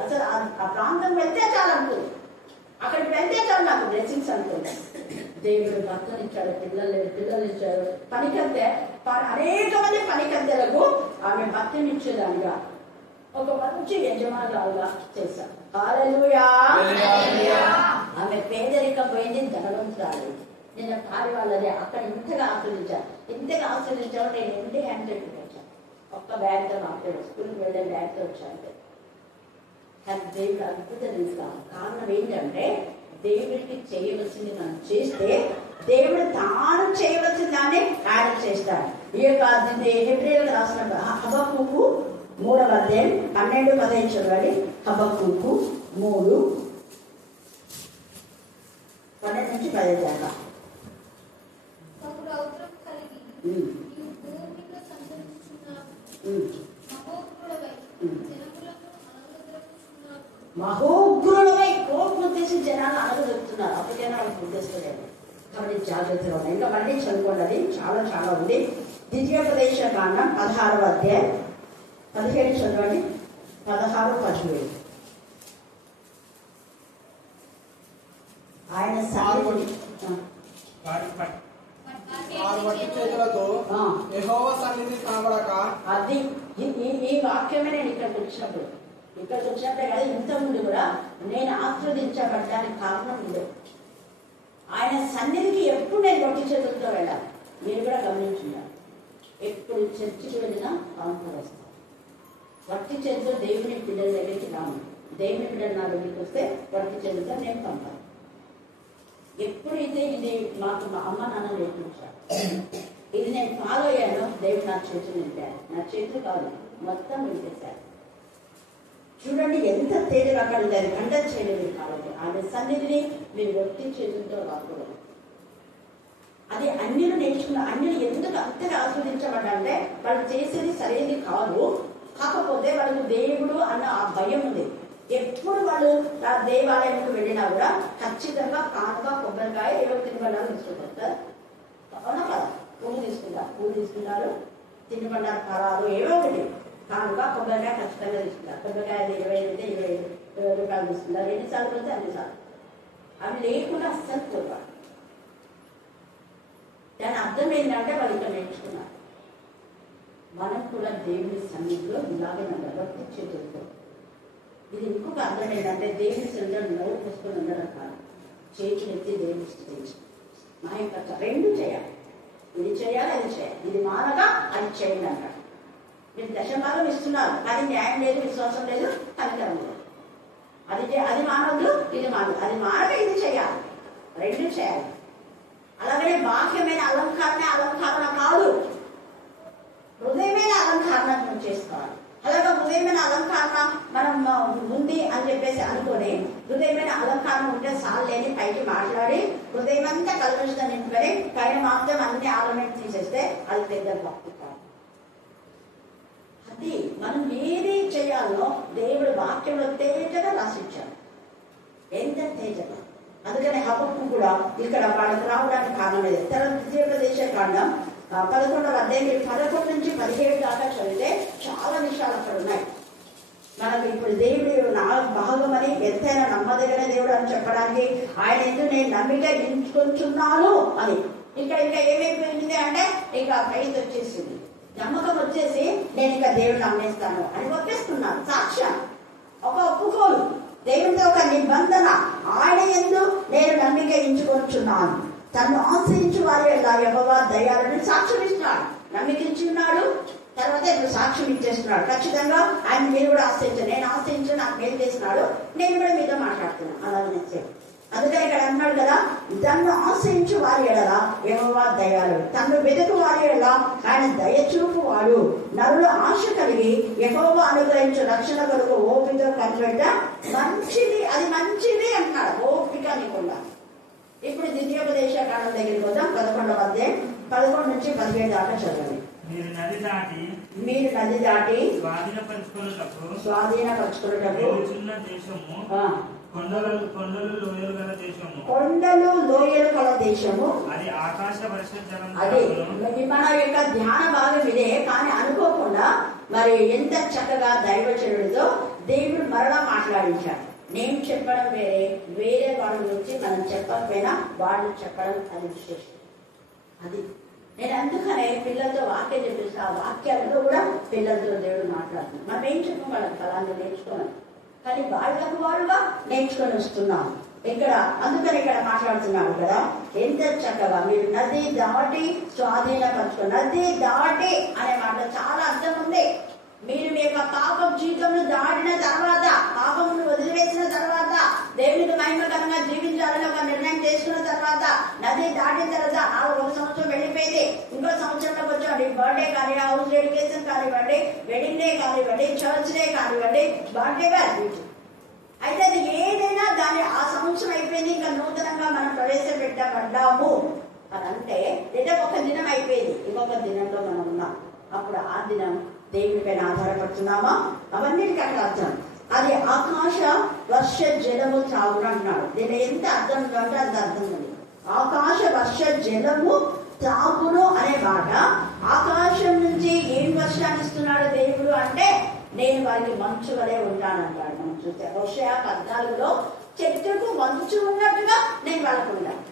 అసలు ఆ ప్రాంతం వెళ్తే చాలు అనుకుంది. అక్కడికి వెళ్తే చాలు నాకు బ్లెస్సింగ్స్ అనుకుంటా. దేవుడు భర్తనిచ్చాడు, పిల్లలు ఇచ్చాడు. పనికత్తె అనేక మంది పనికత్తెలకు ఆమె భర్తనిచ్చేదానిగా ఒక మంచి యజమానురాలుగా చేశారు. హల్లెలూయా. ఆమె పేదరికం పోయింది, ధనవంతురాలు. నేను భార్య వాళ్ళది అక్కడ ఇంతగా ఆశ్రయించాను. నేను ఎండి హ్యాండ్ వచ్చాను. ఒక్క బ్యాగ్తో మాట్లాడు, స్కూల్కి వెళ్ళే బ్యాగ్తో వచ్చాను. కానీ దేవుడు అద్భుతం ఇస్తాం. కారణం ఏంటంటే దేవుడికి చేయవలసింది మనం చేస్తే దేవుడు తాను చేయవలసిన దాన్ని ఆయన చేస్తాడు. ఈ యొక్క హెబ్రీయులకు రాసిన హబక్కూకు 3వ అధ్యాయం 12-15 చదవాలి. హబక్కూకు 3:12-15 దాకా. మహోగ్రులపై కోపం చేసి జనాలు అనగదొక్కుతున్నారు. అప్పటికైనా వాళ్ళకి గుర్తిస్తలేదు. కాబట్టి జాగ్రత్తగా ఉన్నాయి. ఇంకా మళ్ళీ చదువుకోండి, అది చాలా చాలా ఉంది. ద్వితీయోపదేశ కాండం 16వ అధ్యాయం 17 చదవండి. 16-17. ఆయన సాగుని అది ఈ వాక్యమే నేను ఇక్కడికి వచ్చినప్పుడు కదా, ఇంతకుముందు కూడా నేను ఆస్వాదించబడ్డానికి కారణం లేదు. ఆయన సన్నిధికి ఎప్పుడు నేను వట్టి చేతులతో వెళ్ళాలి. మీరు కూడా గమనించున్నారు. ఎప్పుడు చర్చికి వెళ్ళినా కాంపర్ వస్తాను. వట్టి చేతులతో దేవుని పిల్లల దగ్గరికి రాను. దేవుని పిల్లలు నా దగ్గరికి వస్తే వట్టి చేతులతో నేను పంపాను. ఎప్పుడైతే ఇది మాకు మా అమ్మ నాన్న నేర్పించారు, ఇది నేను ఫాలో అయ్యాను. దేవుడు నా చేతులు నింపారు. నా చేతులు కాదు, మొత్తం నింపేశారు. చూడండి ఎంత తేలిక అక్కడ ఉంది. అది కండక్ట్ చేయలేదు. కాబట్టి ఆయన సన్నిధిని మీరు వట్టి చేతులతో రాకూడదు. అది అన్యులు నేర్చుకున్న అన్యులు ఎందుకు అంతగా ఆస్వాదించబడ్డారంటే వాళ్ళు చేసేది సరైనది కాదు. కాకపోతే వాళ్ళకు దేవుడు అన్న ఆ భయం ఉంది. ఎప్పుడు వాళ్ళు ఆ దేవాలయానికి వెళ్ళినా కూడా ఖచ్చితంగా కానుక, కొబ్బరికాయ ఏవో తినుబండాలు తీసుకుంటారు. అవునా కదా? పువ్వు తీసుకుంటారు, తినుబండారు ఫలాలు ఏవో ఒకటి. కానుక, కొబ్బరికాయ ఖచ్చితంగా తీసుకుంటారు. కొబ్బరికాయ 25 రూపాయలు తీసుకుంటారు. ఎన్నిసార్లు పోతే అన్నిసార్లు. అవి లేకుండా అస్సలు పోతారు. దాని అర్థం ఏంటంటే వాళ్ళు ఇక్కడ నేర్చుకున్నారు. మనం కూడా దేవుని సన్నిధిలో ఇలాగే వట్టి చేతులతో. ఇది ఇంకొక అర్థం ఏంటంటే దేవుని సన్నిధిలో నోరు పుస్తకం ఉండడం కాదు, చేతులు ఎత్తి దేవుని స్థితించి మాయకత్వం రెండు చేయాలి. ఇది చేయాలి, అది చేయాలి. ఇది మానగా అది చేయండి అంటాడు. మీరు దశభాగం ఇస్తున్నారు, కానీ న్యాయం లేదు, విశ్వాసం లేదు, కనికరం లేదు. అది మానవద్దు, ఇది మానదు. అది మానగా ఇది చేయాలి, రెండు చేయాలి. అలాగనే బాహ్యమైన అలంకరణ కాదు, హృదయమైన అలంకరణ మనం చేసుకోవాలి. అలాగే హృదయమైన అలంకరణ మనం ఉంది అని చెప్పేసి అనుకొని హృదయమైన అలంకరణ ఉంటే సాలేని పైకి మాట్లాడి హృదయం అంతా కలుషితం నింపుకొని పైన మాత్రం అన్ని ఆర్నమెంట్ తీసేస్తే అది పెద్ద భక్తి కాదు. అది మనం ఏది చేయాలో దేవుడు వాక్యంలో తేజగా రాసిచ్చాడు, ఎంత తేజగా. అందుకని హబక్కు కూడా ఇక్కడ వాళ్ళకి రావడానికి కారణం లేదు. తర్వాత ద్వితీయోపదేశ కాండం 11వ అధ్యాయం 11 నుంచి 17 దాకా చదివితే చాలా విషయాలు అక్కడ ఉన్నాయి. మనకు ఇప్పుడు దేవుడు నా భాగమని ఎత్తైన నమ్మదగిన దేవుడు అని చెప్పడానికి ఆయన ఎందుకు నేను నమ్మిక ఎంచుకుంటున్నాను అని. ఇంకా ఏమైపోయింది అంటే ఇంకా ఫైట్ వచ్చేసింది, నమ్మకం వచ్చేసి నేను ఇంకా దేవుడు నమ్మేస్తాను అని ఒప్పేస్తున్నాను. సాక్ష్యం, ఒక ఒప్పుకోలు, దేవుడితో ఒక నిబంధన. ఆయన యందు నేను నమ్మిక ఎంచుకుంటున్నాను. తను ఆశ్రయించు వారి యెహోవా దయాళుని సాక్ష్యం ఇస్తున్నాడు. నమ్మికించి ఉన్నాడు, తర్వాత ఇప్పుడు సాక్ష్యం ఇచ్చేస్తున్నాడు. ఖచ్చితంగా ఆయన మీరు కూడా ఆశ్రయించారు. నేను ఆశ్రయించు, నాకు మేలు చేస్తున్నాడు, నేను కూడా మీతో మాట్లాడుతున్నాను. అలాగే అందుకని ఇక్కడ అన్నాడు కదా, తను ఆశ్రయించు వారి ఎడల యెహోవా దయాళుడు, తను వెతుకు వారి ఎడల ఆయన దయచూపు వాడు. నరులు ఆశ కలిగి యెహోవా అనుగ్రహించు రక్షణ కొరకు ఓపిక కనిపెట్ట మంచిది, అది మంచిది అంటున్నాడు. ఓపిక నీకుండా. ఇప్పుడు ద్వితీయోపదేశ కాండం దగ్గరికి వద్దాం. 11వ అధ్యాయం 11 నుంచి 17 దాకా చదవండి. మీరు నది దాటి స్వాధీనపరుచుకున్నటకు దేశము కొండలు లోయలు గల దేశము అది ఆకాశ వర్ష జలం. అది మన యొక్క ధ్యాన భాగం ఇదే. కానీ అనుకోకుండా మరి ఎంత చక్కగా దైవచనుడితో దేవుడు మరలా మాట్లాడించాడు. నేను చెప్పడం వేరే వాళ్ళ గురించి మనం చెప్పకపోయినా వాళ్ళు చెప్పడం అది విశేషం. అది నేను అందుకనే పిల్లలతో వాక్యం చెప్పిస్తా. ఆ వాక్యాలలో కూడా పిల్లలతో దేవుడు మాట్లాడుతున్నాను. మనం ఏం చెప్పం, వాళ్ళకి ఫలాన్ని నేర్చుకోవాలి, కానీ వాళ్ళకు వాళ్ళుగా నేర్చుకొని వస్తున్నాం ఇక్కడ. అందుకని ఇక్కడ మాట్లాడుతున్నాడు కదా, ఎంత చక్కగా మీరు నది దాటి స్వాధీనపరచుకో. నది దాటి అనే మాట చాలా అర్థం ఉంది. మీరు మీ యొక్క పాపం జీవితంలో దాటిన తర్వాత, పాపమును వదిలివేసిన తర్వాత, దేవునికి మహిమకరంగా జీవించాలని ఒక నిర్ణయం చేసుకున్న తర్వాత, నది దాటిన తర్వాత 1 సంవత్సరం వెళ్ళిపోయింది, ఇంకో సంవత్సరంలోకి వచ్చాడు. బర్త్డే కానీ, హౌస్ డెడికేషన్ కానివ్వండి, వెడ్డింగ్ డే కానివ్వండి, చర్చ్ డే కానివ్వండి, బర్త్డే కానివ్వండి, అయితే అది ఏదైనా దాని ఆ సంవత్సరం అయిపోయింది, ఇంకా నూతనంగా మనం ప్రవేశపెట్టబడ్డాము అని అంటే, లేదా ఒక దినం అయిపోయింది, ఇంకొక దినంలో మనం ఉన్నాం. అప్పుడు ఆ దినం దేవుని పైన ఆధారపడుతున్నామా? అవన్నిటికీ అక్కడ అర్థం. అది ఆకాశ వర్ష జలము త్రాగును అంటున్నాడు. దీని ఎంత అర్థం ఉందంటే అంత అర్థం ఉంది. ఆకాశ వర్ష జలము త్రాగును అనే మాట, ఆకాశం నుంచి ఏం వర్షాన్ని ఇస్తున్నాడు దేవుడు అంటే, నేను వారికి మంచు వలె ఉంటానంటాడు. మనం చూస్తే హోషేయ 14లో చెట్టుకు మంచు ఉన్నట్టుగా నేను వాళ్ళకు ఉంటాను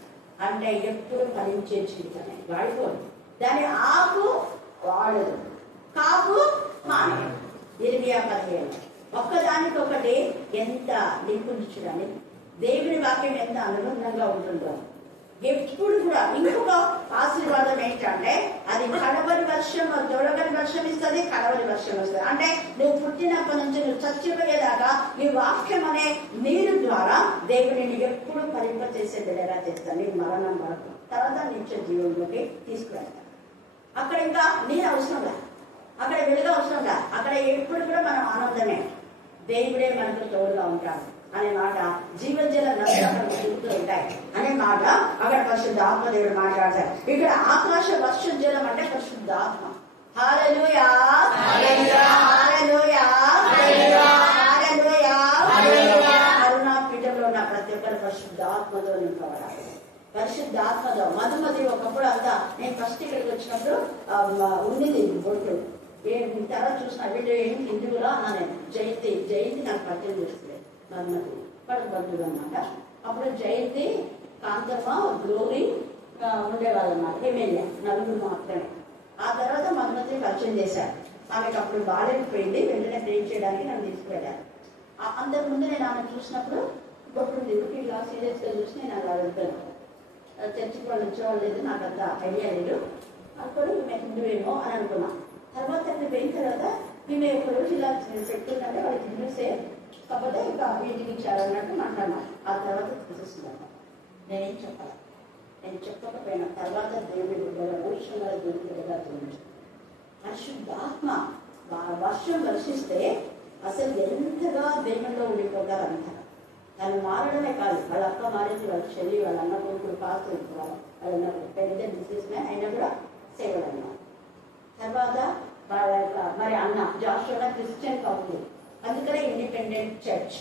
అంటే, ఎప్పుడు ఫలించే జీవితమే వాడిపోదు. దాని ఆకు వాడదు, కాపు మానదు. 15 ఒక్కదానికొకటి ఎంత నిపుణుచుడని, దేవుని వాక్యం ఎంత అనుబంధంగా ఉంటుందో. ఎప్పుడు కూడా ఇంకొక ఆశీర్వాదం ఏంటంటే, అది కడవరి వర్షం, తొలగని వర్షం ఇస్తుంది, కడవరి వర్షం వస్తుంది. అంటే నువ్వు పుట్టినప్పటి నుంచి నువ్వు చచ్చిపోయేదాకా ఈ వాక్యం అనే నీరు ద్వారా దేవుడిని ఎప్పుడు ఫలింపచేసే బిడ్డగా చేస్తాను. నీ మరణం వరకు, తర్వాత నిత్య జీవంలోకి తీసుకువెళ్తాను. అక్కడ ఇంకా నీరు అవసరంగా, అక్కడ వెలుగు అవసరంగా, అక్కడ ఎప్పుడు కూడా మనం ఆనందమే, దేవుడే మనకు తోడుగా ఉంటాడు అనే మాట, జీవజల నష్టాలు తిరుగుతూ ఉంటాయి అనే మాట అక్కడ పరిశుద్ధాత్మ దేవుడు మాట్లాడతారు. ఇక్కడ ఆకాశ వర్ష జలం అంటే పరిశుద్ధాత్మ. హల్లెలూయా, హల్లెలూయా, హల్లెలూయా. కరుణా పీఠంలో ఉన్న ప్రతి ఒక్కరు పరిశుద్ధాత్మతో నింపబడాలి. పరిశుద్ధాత్మతో మధుమతి ఒకప్పుడు అంతా, నేను ఫస్ట్ ఇక్కడికి వచ్చినప్పుడు ఉన్నది బొట్టు, తర్వాత చూసిన వీళ్ళు ఏంటి హిందువులో అన్నా. నేను జయంతి నాకు పరిచయం చేస్తుంది, మధుమతి వాళ్ళ బంధువులు అన్నమాట. అప్పుడు జయంతి, కాంతమ్మ, గ్లోరీ ఉండేవాళ్ళు అన్నమాట, ఎమ్మెల్యే, నలుగురు మాత్రమే. ఆ తర్వాత మధుమతిని పరిచయం చేశారు. ఆమెకు అప్పుడు బాగాలేకపోయింది, వెంటనే ప్రేమ్ చేయడానికి నన్ను తీసుకువెళ్ళాను. అంతకుముందు నేను ఆమె చూసినప్పుడు బొట్టు ఉంది, ఇలా సీరియస్గా చూసి నేను అలా వెళ్తాను. చర్చికి వాళ్ళు వచ్చేవాళ్ళు లేదు, నాకు అంత ఐడియా లేదు. అనుకోని ఈమె హిందువేమో అని అనుకున్నా. తర్వాత అక్కడ పోయిన తర్వాత ఈమె ఒక రోజు ఇలా పెట్టుకుందంటే వాళ్ళకి హిందూసే, కాకపోతే ఇంకా వీటికి ఇచ్చారన్నట్టు మాట్లాడినా. ఆ తర్వాత తెలిసిస్తుందన్న. నేనేం చెప్పాలి, నేను చెప్పకపోయినా తర్వాత దేవుడి ఊషంగా దేవుడి దగ్గర చూపించు. పరిశుద్ధాత్మ వర్షం వర్షిస్తే అసలు ఎంతగా దేవుల్లో ఉండిపోతారు అంతగా. తను మారడమే కాదు, వాళ్ళ అక్క మారేది, వాళ్ళ చెల్లి, వాళ్ళ అన్న కొడుకులు పాత్ర వాళ్ళ పెద్ద బిజినెస్ మ్యాన్ అయినా కూడా సేవలు అన్నారు. తర్వాత వాళ్ళ మరి అన్న జాషువా క్రిస్టియన్ కౌంటింగ్, అందుకనే ఇండిపెండెంట్ చర్చ్.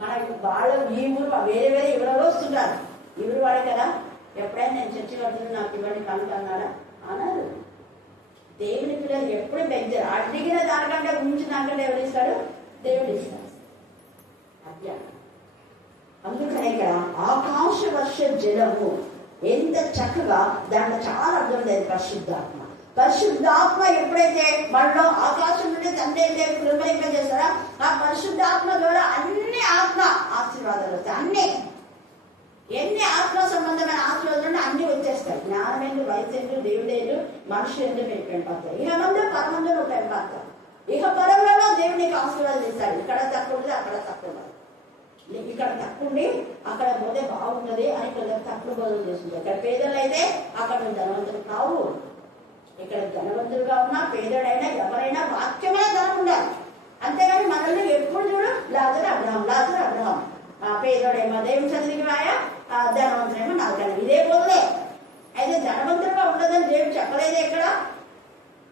మన వాళ్ళు ఈ ఊరు వేరే వేరే ఎవరో వస్తుంటారు, ఈ ఊరు వాడే కదా. ఎప్పుడైనా నేను చర్చి కడుతున్నాను నాకు ఇవ్వండి కనుక అన్నారా? అన్నారు. దేవుని పిల్లలు ఎప్పుడు పెంచారు, అడిగిన దానికంటే ఉంచిన దానికంటే ఎవరు ఇస్తాడు? దేవుడు ఇస్తాడు. అట్లా అందుకనే ఇక్కడ ఆకాశ వర్ష జలము ఎంత చక్కగా, దాంట్లో చాలా అర్థం లేదు. పరిశుద్ధాత్మ, పరిశుద్ధాత్మ ఎప్పుడైతే మనలో ఆకాశం నుండి తండ్రి కృపలింప చేస్తారా, ఆ పరిశుద్ధాత్మ ద్వారా అన్ని ఆత్మ ఆశీర్వాదాలు వస్తాయి. ఎన్ని ఆత్మ సంబంధమైన ఆశీర్వాదాలు అన్ని వచ్చేస్తాయి. జ్ఞానమేందు, వయసేందు, దేవుడేందు, మనుషులు మీరు పెంపడతారు. ఇక మందు పరమందు నువ్వు పెంపడతావు. ఇక పరములలో దేవుడు నీకు ఆశీర్వాదాలు ఇస్తాడు. ఇక్కడ తక్కువ ఉంటుంది, అక్కడ తక్కువ ఉంటుంది. ఇక్కడ తక్కువ ఉండి అక్కడ పోతే బాగుంటుంది అని కొంచెం తక్కువ బదులు చేస్తుంటారు. ఇక్కడ పేదలు అయితే అక్కడ ధనవంతులు కావు. ఇక్కడ ధనవంతులుగా ఉన్నా పేదడైనా ఎవరైనా వాక్యమే ధనం ఉండాలి. అంతేగాని మనల్ని ఎప్పుడు చూడు లాజరు అబ్రహాం, లాజరు అబ్రహాం, పేదోడేమో దేవుని చదివికి వాయా, ధనవంతుడేమో నాకు ఇదే పోలే. అయితే ధనవంతులుగా ఉండదని దేవుడు చెప్పలేదే ఎక్కడ.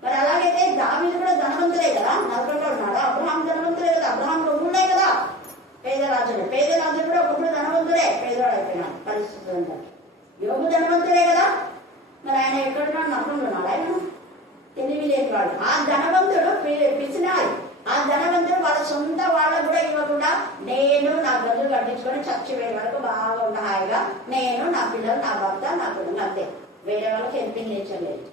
మరి అలాగైతే దావీదు కూడా ధనవంతులే కదా, నరకంలో ఉన్నాడా? అబ్రహాం ధనవంతులే కదా, అబ్రహాం కొడుకులే కదా. పేదరాజులు కూడా ఒకప్పుడు ధనవంతుడే, పేదవాడు అయిపోయినా పరిస్థితులు ఉంటాయి. యోగు ధనవంతుడే కదా, మరి ఆయన ఎక్కడున్నాడు? నరకంలో ఉన్నాడు. ఆయన తెలివి లేని వాడు. ఆ ధనవంతుడు పిసినాడు. ఆ ధనవంతుడు వాళ్ళ సొంత వాళ్ళకు కూడా ఇవ్వకుండా నేను నా గదులు కట్టించుకొని చచ్చిపోయే వరకు బాగా ఉన్న హాయిగా నేను, నా పిల్లలు, నా భర్త, నా కుటుంబం అంతే. వేరే వాళ్ళకి హెల్పింగ్ నేచర్ లేదు,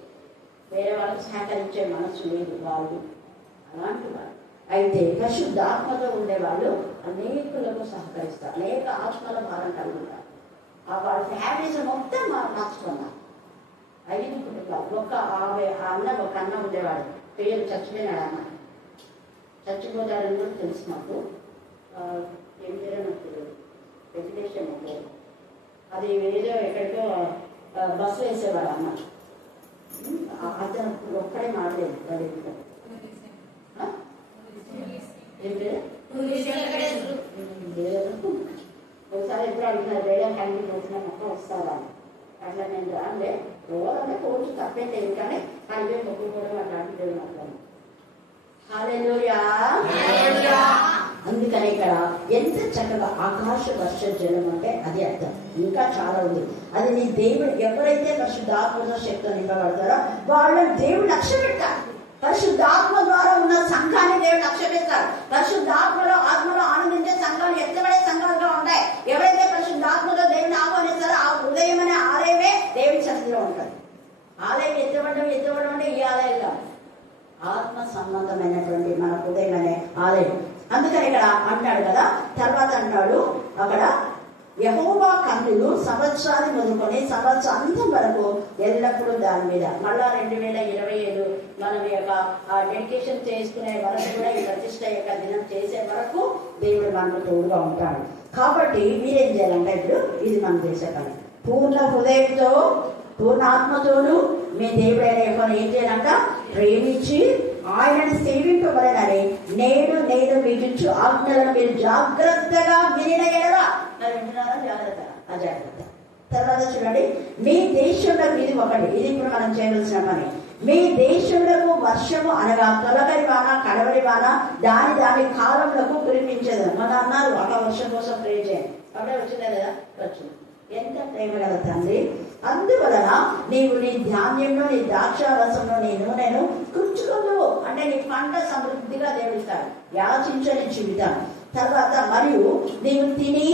వేరే వాళ్ళకి సహకరించే మనసు లేదు. వాళ్ళు అలాంటి వాళ్ళు. అయితే పరిశుద్ధ ఆత్మతో ఉండేవాళ్ళు అనేకులకు సహకరిస్తారు, అనేక ఆత్మల భారం కలుగుతారు. వాళ్ళ ఫ్యామిలీస్ మొత్తం మార్చుకున్నారు. 5 కుటుంబాలు. ఒక అన్న ఉండేవాడు, పేరు చచ్చిపోయినాడు. అన్న చచ్చిపోతాడని కూడా తెలుసు నాకు. ఏం పేరు నాకు తెలియదు, వెంకటేశ్వర పేరు. అది ఏదో ఎక్కడికో బస్సు వేసేవాడు అన్న. అతను ఒక్కడే మారలేదు. అది ఏం పేరు? ఒకసారి ఎప్పుడు అడిగినారు, వేరే హ్యాండిల్ వచ్చిన మొక్క వస్తారా? అట్లా నేను రాలే. రోజంటే కోర్సు తప్పేం లేదు, కానీ హైవే మొక్కుకోవడం అట్లాంటిది మాట్లాడు. హల్లెలూయా. అందుకని ఇక్కడ ఎంత చక్కగా ఆకాశ వర్ష జలం అంటే అది అర్థం. ఇంకా చాలా ఉంది. అది నీ దేవుడు ఎవరైతే పరిశుద్ధాత్మతో శక్తితో నింపబడతారో వాళ్ళని దేవుడు లక్ష్య పెడతారు. పరిశుద్ధాత్మ ద్వారా ఉన్న సంఘాన్ని దేవుడు లక్ష్య పెడతారు. పరిశుద్ధాత్మలో ఆత్మలో ఆనందించే సంఘాలు ఎత్తబడే సంఘాలుగా ఉంటాయి. ఎవరైతే పరిశుద్ధాత్మతో దేవుని ఆహ్వానిస్తారో ఆ హృదయం అనే ఆలయమే దేవుని సన్నిధిలో ఉంటుంది. ఆలయం ఎత్తబడడం అంటే ఈ ఆలయంలో ఆత్మ సంబంధమైనటువంటి మన హృదయం అనే ఆలయం. అందుకని ఇక్కడ అంటాడు కదా, తర్వాత అంటాడు అక్కడ యెహోవా కన్నులు సంవత్సరాన్ని మొదలుకొని సంవత్సరాంతం వరకు ఎల్లప్పుడూ దాని మీద. మళ్ళా 2027 మనం యొక్క డెడికేషన్ చేసుకునే వరకు కూడా ఈ ప్రతిష్ట యొక్క దినం చేసే వరకు దేవుడు మనకు తోడుగా ఉంటాడు. కాబట్టి మీరేం చేయాలంటే ఇప్పుడు ఇది మనం చేసే పని. పూర్ణ హృదయంతో పూర్ణ ఆత్మతోనూ మీ దేవుడైన యెహోవాను ఏం చేయాలంట? ప్రేమించి ఆయనను సేవింపబడనని నేను మీకిచ్చు ఆజ్ఞలను మీరు జాగ్రత్తగా వినిన ఎడల. మరి వింటున్నారా? జాగ్రత్తగా, అజాగ్రత్త. తర్వాత చూడండి, మీ దేశంలో ఇది ఒకటి, ఇది ఇప్పుడు మనం చేయవలసిన పని. మీ దేశంలో వర్షము అనగా తొలకరి వాన కడవరి వాన దాని కాలంలో కురిపించేది. మన అన్నారు ఒక వర్షం కోసం ప్రే చేయండి. అప్పుడే వచ్చిందా లేదా? వచ్చింది. ఎంత ప్రేమ గల తండ్రి. అందువలన నీవు నీ ధాన్యంలో, నీ ద్రాక్షారసంలో నీ నూనెను కూర్చుకోదు అంటే నీ పంట సమృద్ధిగా దేవుడిస్తాడు. యాచించని జీవితం. తర్వాత మరియు నీవు తిని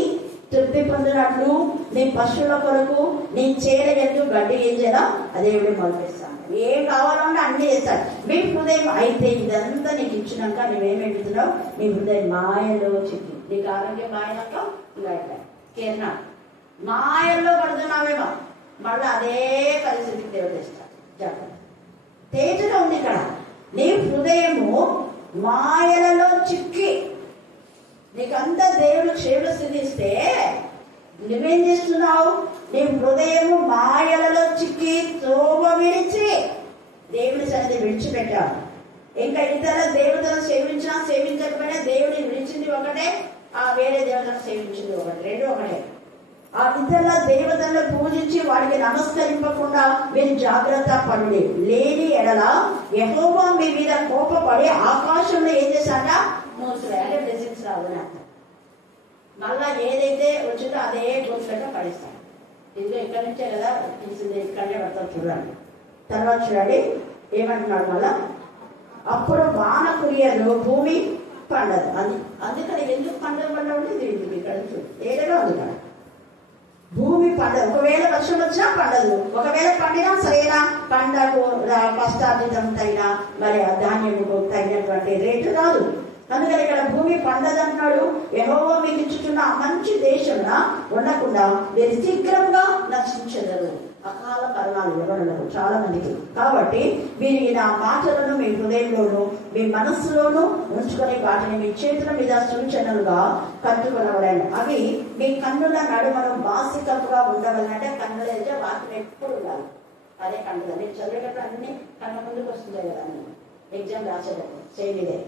తృప్తి పొందినట్లు నీ పశువుల కొరకు నీ చేల ఎందు గడ్డి ఏం చేయడం అదేవిడే మొదలుస్తాను. ఏం కావాలంటే అన్ని చేస్తాడు. మీ హృదయం అయితే ఇదంతా నీకు ఇచ్చినాక నువ్వేమెట్టుతున్నావు? నీ హృదయం మాయలో చిక్కి నీకు ఆరోగ్యం మాయనాక ఇలా కేరళ మాయల్లో పడుతున్నావేమో. మళ్ళీ అదే పరిస్థితికి దేవుడు తెస్తాడు. జాగ్రత్త. తేజగా ఉంది ఇక్కడ. నీ హృదయము మాయలలో చిక్కి, నీకంతా దేవుడు క్షేమ స్థితిస్తే నువ్వేం చేస్తున్నావు? నీ హృదయము మాయలలో చిక్కి త్రోవ విడిచి దేవుని సన్నిధి విడిచిపెట్టావు. ఇంకా ఇతర దేవతలను సేవించకపోయినా దేవుడిని విడిచింది ఒకటే, ఆ వేరే దేవతలను సేవించింది ఒకటి, రెండు ఒకటే. ఆ ఇతర దేవతలను పూజించి వాడికి నమస్కరింపకుండా మీరు జాగ్రత్త పడి, లేని ఎడల యెహోవా మీ మీద కోపపడి ఆకాశంలో ఏం చేశాక మూసులే అంటే బ్లెస్సింగ్స్ రావు. మళ్ళా ఏదైతే వచ్చిందో అదే గోసులతో పడిస్తాడు. ఇదిగో ఇక్కడి నుంచే కదా తీసింది, ఇక్కడనే పడతాం చూడండి. తర్వాత చూడండి ఏమంటున్నాడు మళ్ళా, అప్పుడు వాన కురియదు, భూమి పండదు. అందుకని ఎందుకు పండదు ఉంటుంది ఇక్కడ ఏదైనా ఉంది కదా. భూమి పండదు, ఒకవేళ వర్షం వచ్చినా పండదు, ఒకవేళ పండినా సరైన పంటకు కష్టార్జితం తగిన మరి ధాన్యము తగినటువంటి రేటు రాదు. అందుకని ఇక్కడ భూమి పండదంటున్నాడు. యెహోవా మీకు ఇచ్చుతున్న మంచి దేశంలో ఉండకుండా మీరు శీఘ్రంగా నశించగలరు. అకాల కరణాలు ఎవరున్నారు చాలా మందికి. కాబట్టి మీరు ఈ నా మాటలను మీ హృదయంలోను మీ మనస్సులోను ఉంచుకొని వాటిని మీ చేతుల మీద సూచనలుగా కట్టుకొనవలేను. అవి మీ కన్నుల నడుమను మాసికలుగా ఉండవాలంటే కన్నుల అయితే వాటిని ఎప్పుడు ఉండాలి. అదే కన్నుల మీరు చదివేటప్పుడు అన్ని కళ్ళ ముందుకు వస్తుంటాయి కదా, అన్ని ఎగ్జామ్ రాసేటప్పుడు సేమ్ ఇదే.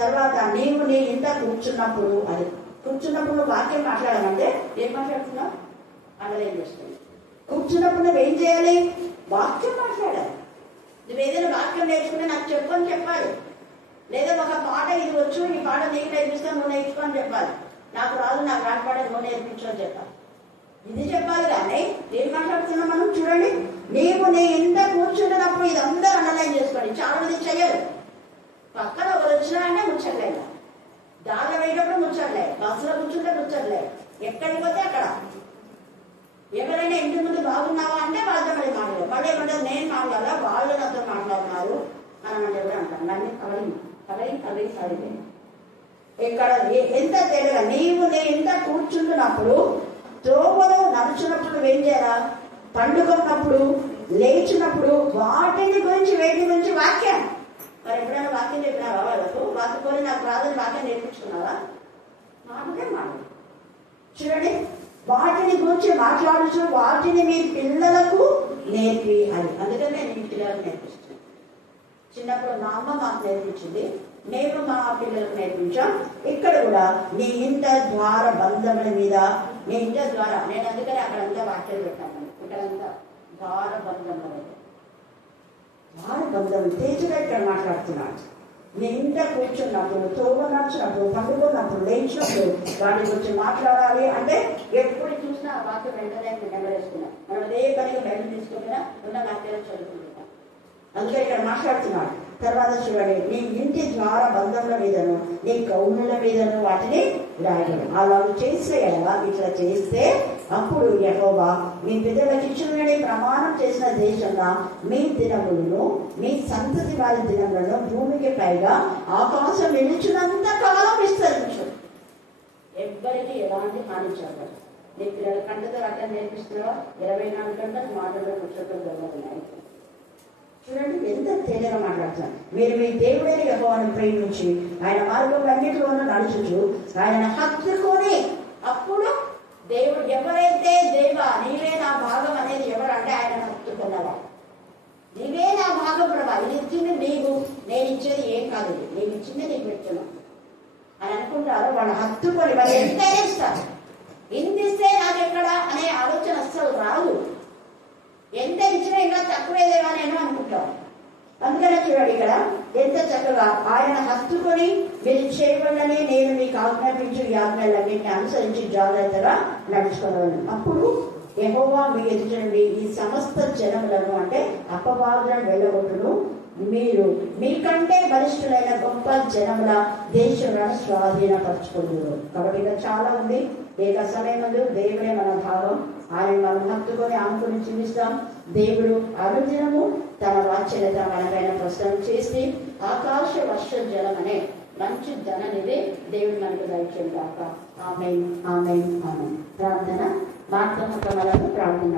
తర్వాత నీవు నీ ఇంట కూర్చున్నప్పుడు, అది కూర్చున్నప్పుడు వాక్యం మాట్లాడమంటే ఏం మాట్లాడుతున్నావు అన్నదేం చేస్తుంది. కూర్చున్నప్పుడు నువ్వేం చేయాలి? వాక్యం మాట్లాడాలి. నువ్వు ఏదైనా వాక్యం నేర్చుకుంటే నాకు చెప్పని చెప్పాలి. లేదా ఒక పాట ఇది వచ్చు, ఈ పాట నీకు నేర్పిస్తాను, నువ్వు నేర్చుకొని చెప్పాలి. నాకు రాదు, నాకు రాని పాట నువ్వు నేర్పించు అని చెప్పాలి. ఇది చెప్పాలి. కానీ ఏం మాట్లాడుతున్నాం మనం చూడండి. నీవు నీ ఇంట కూర్చుంటున్నప్పుడు ఇది అందరూ అండర్లైన్ చేసుకోండి. చాలా మంది చెయ్యరు. పక్కన ఒకరు వచ్చినా అంటే ముచ్చట్లేదు, దారిలో వేయటప్పుడు ముచ్చట్లే, బస్సులో కూర్చుంటే ముచ్చట్లే, ఎక్కడికి పోతే అక్కడ. ఎవరైనా ఇంటి ముందు బాగున్నావా అంటే వాళ్ళతో మళ్ళీ మాట్లాడారు. మళ్ళీ ఏమంటారు, నేను మాట్లాడాలా, వాళ్ళు నాతో మాట్లాడుతున్నారు అని అంటే కూడా అంటారు. నన్ను కవరింగ్ సరిపోయింది. ఇక్కడ ఎంత తేడా. నీవు నీ ఇంట కూర్చుంటున్నప్పుడు, త్రోవలో నడుచున్నప్పుడు ఏం చేయాలా? పండుకున్నప్పుడు, లేచినప్పుడు వాటిని గురించి వేటి గురించి వాక్యం. మరి ఎప్పుడైనా వాక్యం చెప్పినావా వాళ్ళకు? వాక్యపోయి నాకు రాదని వాక్యం నేర్పించుకున్నావా? మాటలే మాట్లాడు. చూడండి, వాటిని గురించి మాట్లాడుచు వాటిని మీ పిల్లలకు నేర్పి అని. అందుకని నేను మీ పిల్లలకు నేర్పిస్తాను. చిన్నప్పుడు మా అమ్మ మాకు నేర్పించింది, మేము మా పిల్లలకు నేర్పించాం. ఇక్కడ కూడా నీ ఇంట ద్వార బంధముల మీద, నీ ఇంట ద్వారా, నేను అందుకని అక్కడంతా వాక్యాలు పెట్టాను. ఇక్కడంతా ద్వార బంధముల తేజగా ఇక్కడ మాట్లాడుతున్నాడు. నీ ఇంట కూర్చున్నప్పుడు, తోవ నడిచినప్పుడు, పండుకున్నప్పుడు, లేచినప్పుడు వాటి గురించి మాట్లాడాలి. అంటే ఎప్పుడు చూసినా ఆ వాక్యం వెంటనే నెమరేసుకున్నాం. మనం అదే పనిగా బయట తీసుకున్నా ఉన్న వాక్యాలు చదువుకుంటున్నాం. అందుకే ఇక్కడ మాట్లాడుతున్నాడు. తర్వాత చూడండి, నీ ఇంటి ద్వార బంధముల మీదను నీ కౌనుల మీదను వాటిని రాయడం. అలా చేస్తే కదా, ఇట్లా చేస్తే అప్పుడు యెహోవా మీ పిల్లలకి ఇచ్చునని ప్రమాణం చేసిన దేశంగా మీ దినములను మీ సంతతి వారి దినములను భూమికి పైగా ఆకాశం నిలిచినంత కాలం విస్తరించు. ఎవ్వరికి ఎలాంటి హాని జరగదు. నీ పిల్లల కంటతో అట్లా నేర్పిస్తున్నావా? 24 గంటలు మాటల్లో కూర్చోటం జరుగుతున్నాయి. చూడండి ఎంత తేలిగా మాట్లాడుతున్నాను. మీరు మీ దేవుడైన యెహోవాను ప్రేమించి ఆయన మార్గములన్నిటిలోనూ నడుచుచు ఆయన హత్తుకొని, అప్పుడు దేవుడు ఎవరైతే దేవా నీవే నా భాగం అనేది ఎవరంటే ఆయన హత్తుకున్నవా, నీవే నా భాగం ప్రభా, ఇది ఇచ్చింది నీవు, నేను ఇచ్చేది ఏం కాదు, నీవు ఇచ్చింది నీకు పెట్టున్నావు అని అనుకుంటారు. వాళ్ళు హత్తుకొని వాళ్ళు ఎంతైనా ఇస్తారు. ఇంత ఇస్తే నాకు ఎక్కడ అనే ఆలోచన అస్సలు రాదు. ఎంత ఇచ్చినా ఇంకా తక్కువేదేవా నేను అనుకుంటాం. అందుకనే చూడండి ఇక్కడ ఎంత చక్కగా ఆయన హత్తుకొని మీరు చేయబడని నేను మీకు ఆజ్ఞాపించు ఈ ఆజ్ఞలన్నింటినీ అనుసరించి జాగ్రత్తగా నడుచుకోవాలి. అప్పుడు యెహోవా మీ ఎదుటి ఈ సమస్త జనములను అంటే అపవాదులను వెళ్ళగొట్టును, మీరు మీకంటే బలిష్ఠులైన గొప్ప జనముల దేశాలను స్వాధీనపరచుకుంటారు. కాబట్టి ఇంకా చాలా ఉంది. ఏక సమయం ముందు దేవుడే మన భాగం, ఆయన మనం హత్తుకొని ఆమెకుని చూపిస్తాం. దేవుడు అనుదినము తన వాత్సల్యత మనపైన ప్రసన్నం చేసి ఆకాశ వర్ష జలం అనే మంచి ధననిధి దేవుడు మనకు దయచేయగాక. ఆమేన్ ఆమేన్ ఆమేన్. ప్రార్థన, ప్రార్థన.